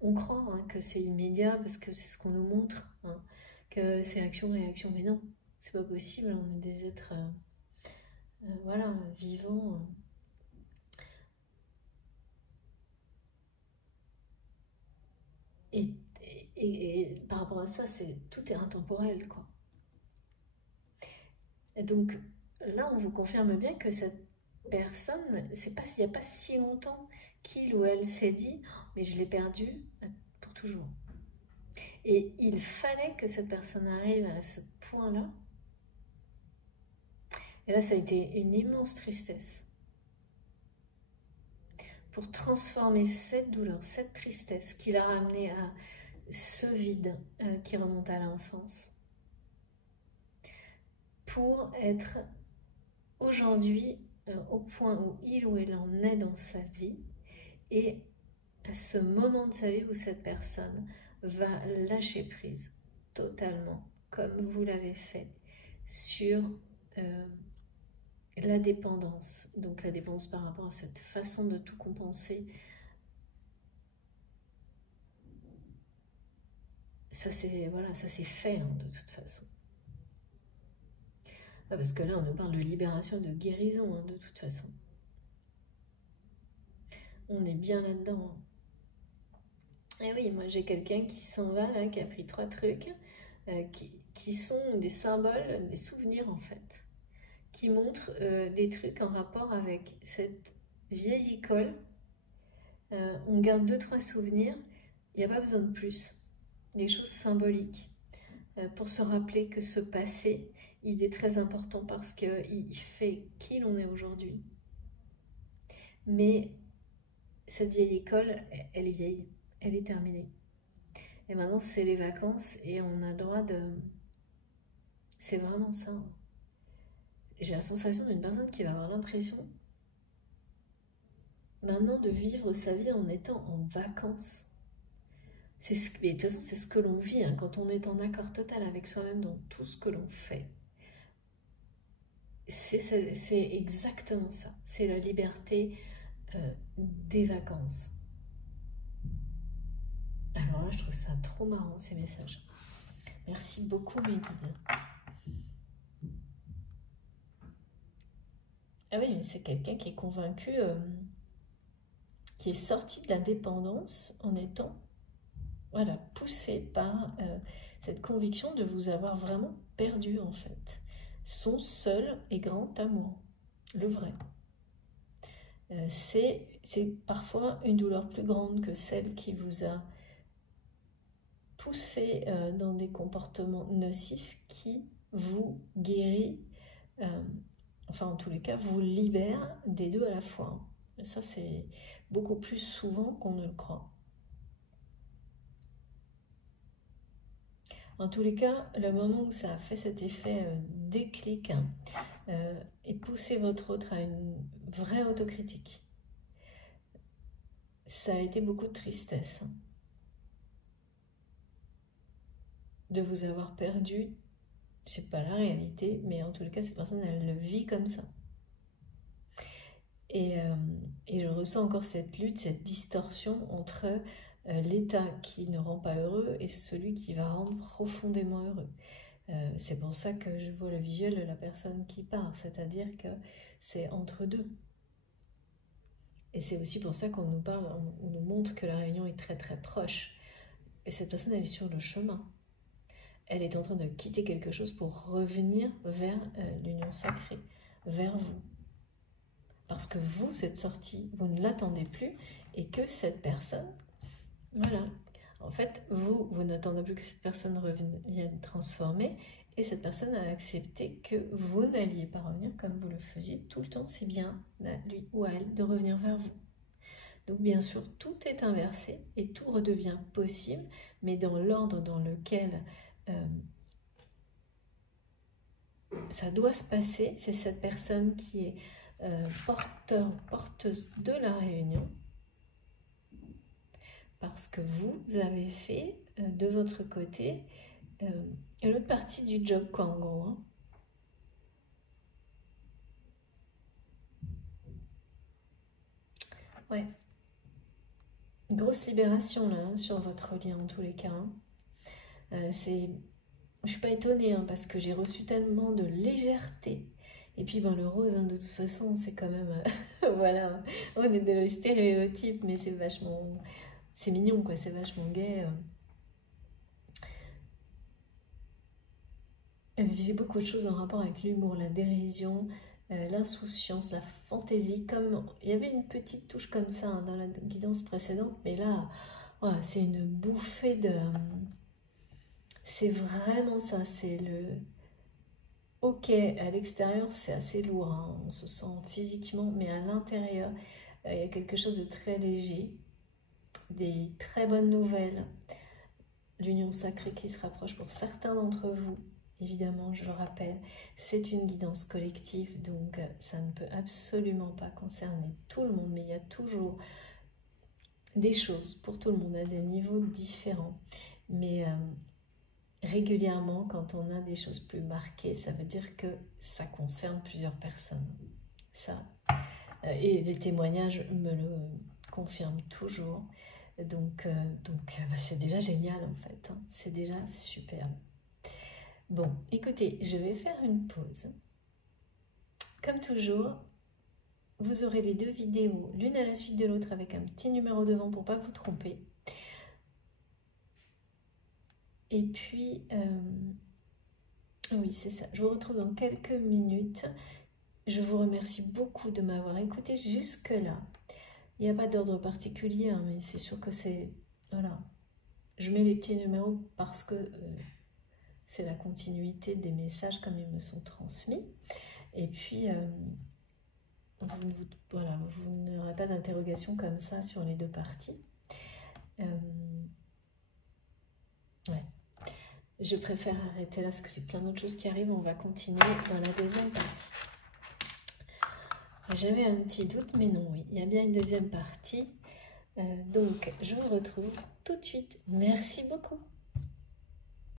on croit que c'est immédiat parce que c'est ce qu'on nous montre, que c'est action-réaction, mais non, c'est pas possible, on est des êtres voilà, vivants. Et par rapport à ça, tout est intemporel, quoi. Et donc là, on vous confirme bien que cette personne, il n'y a pas si longtemps qu'il ou elle s'est dit « mais je l'ai perdu pour toujours ». Et il fallait que cette personne arrive à ce point-là. Et là, ça a été une immense tristesse. Pour transformer cette douleur, cette tristesse qui l'a ramené à ce vide qui remonte à l'enfance, pour être aujourd'hui au point où il ou elle en est dans sa vie, et à ce moment de sa vie où cette personne va lâcher prise totalement, comme vous l'avez fait, sur la dépendance. Donc la dépendance par rapport à cette façon de tout compenser. Ça c'est voilà, ça c'est fait de toute façon. Parce que là on nous parle de libération, de guérison de toute façon. On est bien là-dedans. Et oui, moi j'ai quelqu'un qui s'en va là, qui a pris 3 trucs, qui sont des symboles, des souvenirs en fait, qui montrent des trucs en rapport avec cette vieille école. On garde 2-3 souvenirs, il n'y a pas besoin de plus, des choses symboliques, pour se rappeler que ce passé, il est très important parce qu'il fait qui l'on est aujourd'hui. Mais cette vieille école, elle est vieille, elle est terminée. Et maintenant, c'est les vacances et on a le droit de... C'est vraiment ça. J'ai la sensation d'une personne qui va avoir l'impression maintenant de vivre sa vie en étant en vacances. Mais de toute façon, c'est ce que l'on vit quand on est en accord total avec soi-même dans tout ce que l'on fait. C'est exactement ça. C'est la liberté des vacances. Alors là, je trouve ça trop marrant, ces messages. Merci beaucoup, mes guides. Ah oui, mais c'est quelqu'un qui est convaincu, qui est sorti de la dépendance en étant voilà, poussé par cette conviction de vous avoir vraiment perdu, en fait. Son seul et grand amour, le vrai. C'est parfois une douleur plus grande que celle qui vous a poussé dans des comportements nocifs qui vous guérit, enfin en tous les cas, vous libère des deux à la fois. Et ça, c'est beaucoup plus souvent qu'on ne le croit. En tous les cas, le moment où ça a fait cet effet déclic et poussé votre autre à une vraie autocritique, ça a été beaucoup de tristesse. De vous avoir perdu, c'est pas la réalité, mais en tous les cas, cette personne, elle le vit comme ça. Et je ressens encore cette lutte, cette distorsion entre l'état qui ne rend pas heureux et celui qui va rendre profondément heureux. C'est pour ça que je vois le visuel de la personne qui part, c'est-à-dire que c'est entre deux. Et c'est aussi pour ça qu'on nous parle, on nous montre que la réunion est très très proche. Et cette personne, elle est sur le chemin. elle est en train de quitter quelque chose pour revenir vers l'union sacrée, vers vous. Parce que vous, cette sortie, vous ne l'attendez plus et que cette personne, voilà. En fait, vous n'attendez plus que cette personne vienne transformer et cette personne a accepté que vous n'alliez pas revenir comme vous le faisiez tout le temps. C'est bien à lui ou à elle de revenir vers vous. Donc bien sûr, tout est inversé et tout redevient possible, mais dans l'ordre dans lequel ça doit se passer. C'est cette personne qui est porteuse de la réunion, parce que vous avez fait de votre côté l'autre partie du job, quoi, en gros. Hein. Ouais. Grosse libération là, hein, sur votre lien en tous les cas. Hein. Je suis pas étonnée hein, parce que j'ai reçu tellement de légèreté. Et puis ben, le rose, hein, de toute façon, c'est quand même... voilà, on est dans le stéréotype, mais c'est vachement... C'est mignon, quoi, c'est vachement gai. J'ai beaucoup de choses en rapport avec l'humour, la dérision, l'insouciance, la fantaisie. Comme il y avait une petite touche comme ça hein, dans la guidance précédente, mais là, ouais, c'est une bouffée de... c'est vraiment ça, c'est le... Ok, à l'extérieur, c'est assez lourd, hein, on se sent physiquement, mais à l'intérieur, il y a quelque chose de très léger, des très bonnes nouvelles, l'union sacrée qui se rapproche pour certains d'entre vous. Évidemment, je le rappelle, c'est une guidance collective, donc ça ne peut absolument pas concerner tout le monde, mais il y a toujours des choses pour tout le monde à des niveaux différents. Mais régulièrement, quand on a des choses plus marquées, ça veut dire que ça concerne plusieurs personnes. Ça, et les témoignages me le confirment toujours. Donc bah, c'est déjà génial en fait, hein. C'est déjà superbe. Bon, écoutez, je vais faire une pause. Comme toujours, vous aurez les deux vidéos, l'une à la suite de l'autre avec un petit numéro devant pour ne pas vous tromper. Et puis, oui, c'est ça. Je vous retrouve dans quelques minutes. Je vous remercie beaucoup de m'avoir écouté jusque-là. Il n'y a pas d'ordre particulier, hein, mais c'est sûr que c'est... Voilà. Je mets les petits numéros parce que c'est la continuité des messages comme ils me sont transmis. Et puis, vous n'aurez pas d'interrogation comme ça sur les deux parties. Ouais. Je préfère arrêter là parce que j'ai plein d'autres choses qui arrivent. On va continuer dans la deuxième partie. J'avais un petit doute, mais non, oui, il y a bien une deuxième partie. Donc, je vous retrouve tout de suite. Merci beaucoup.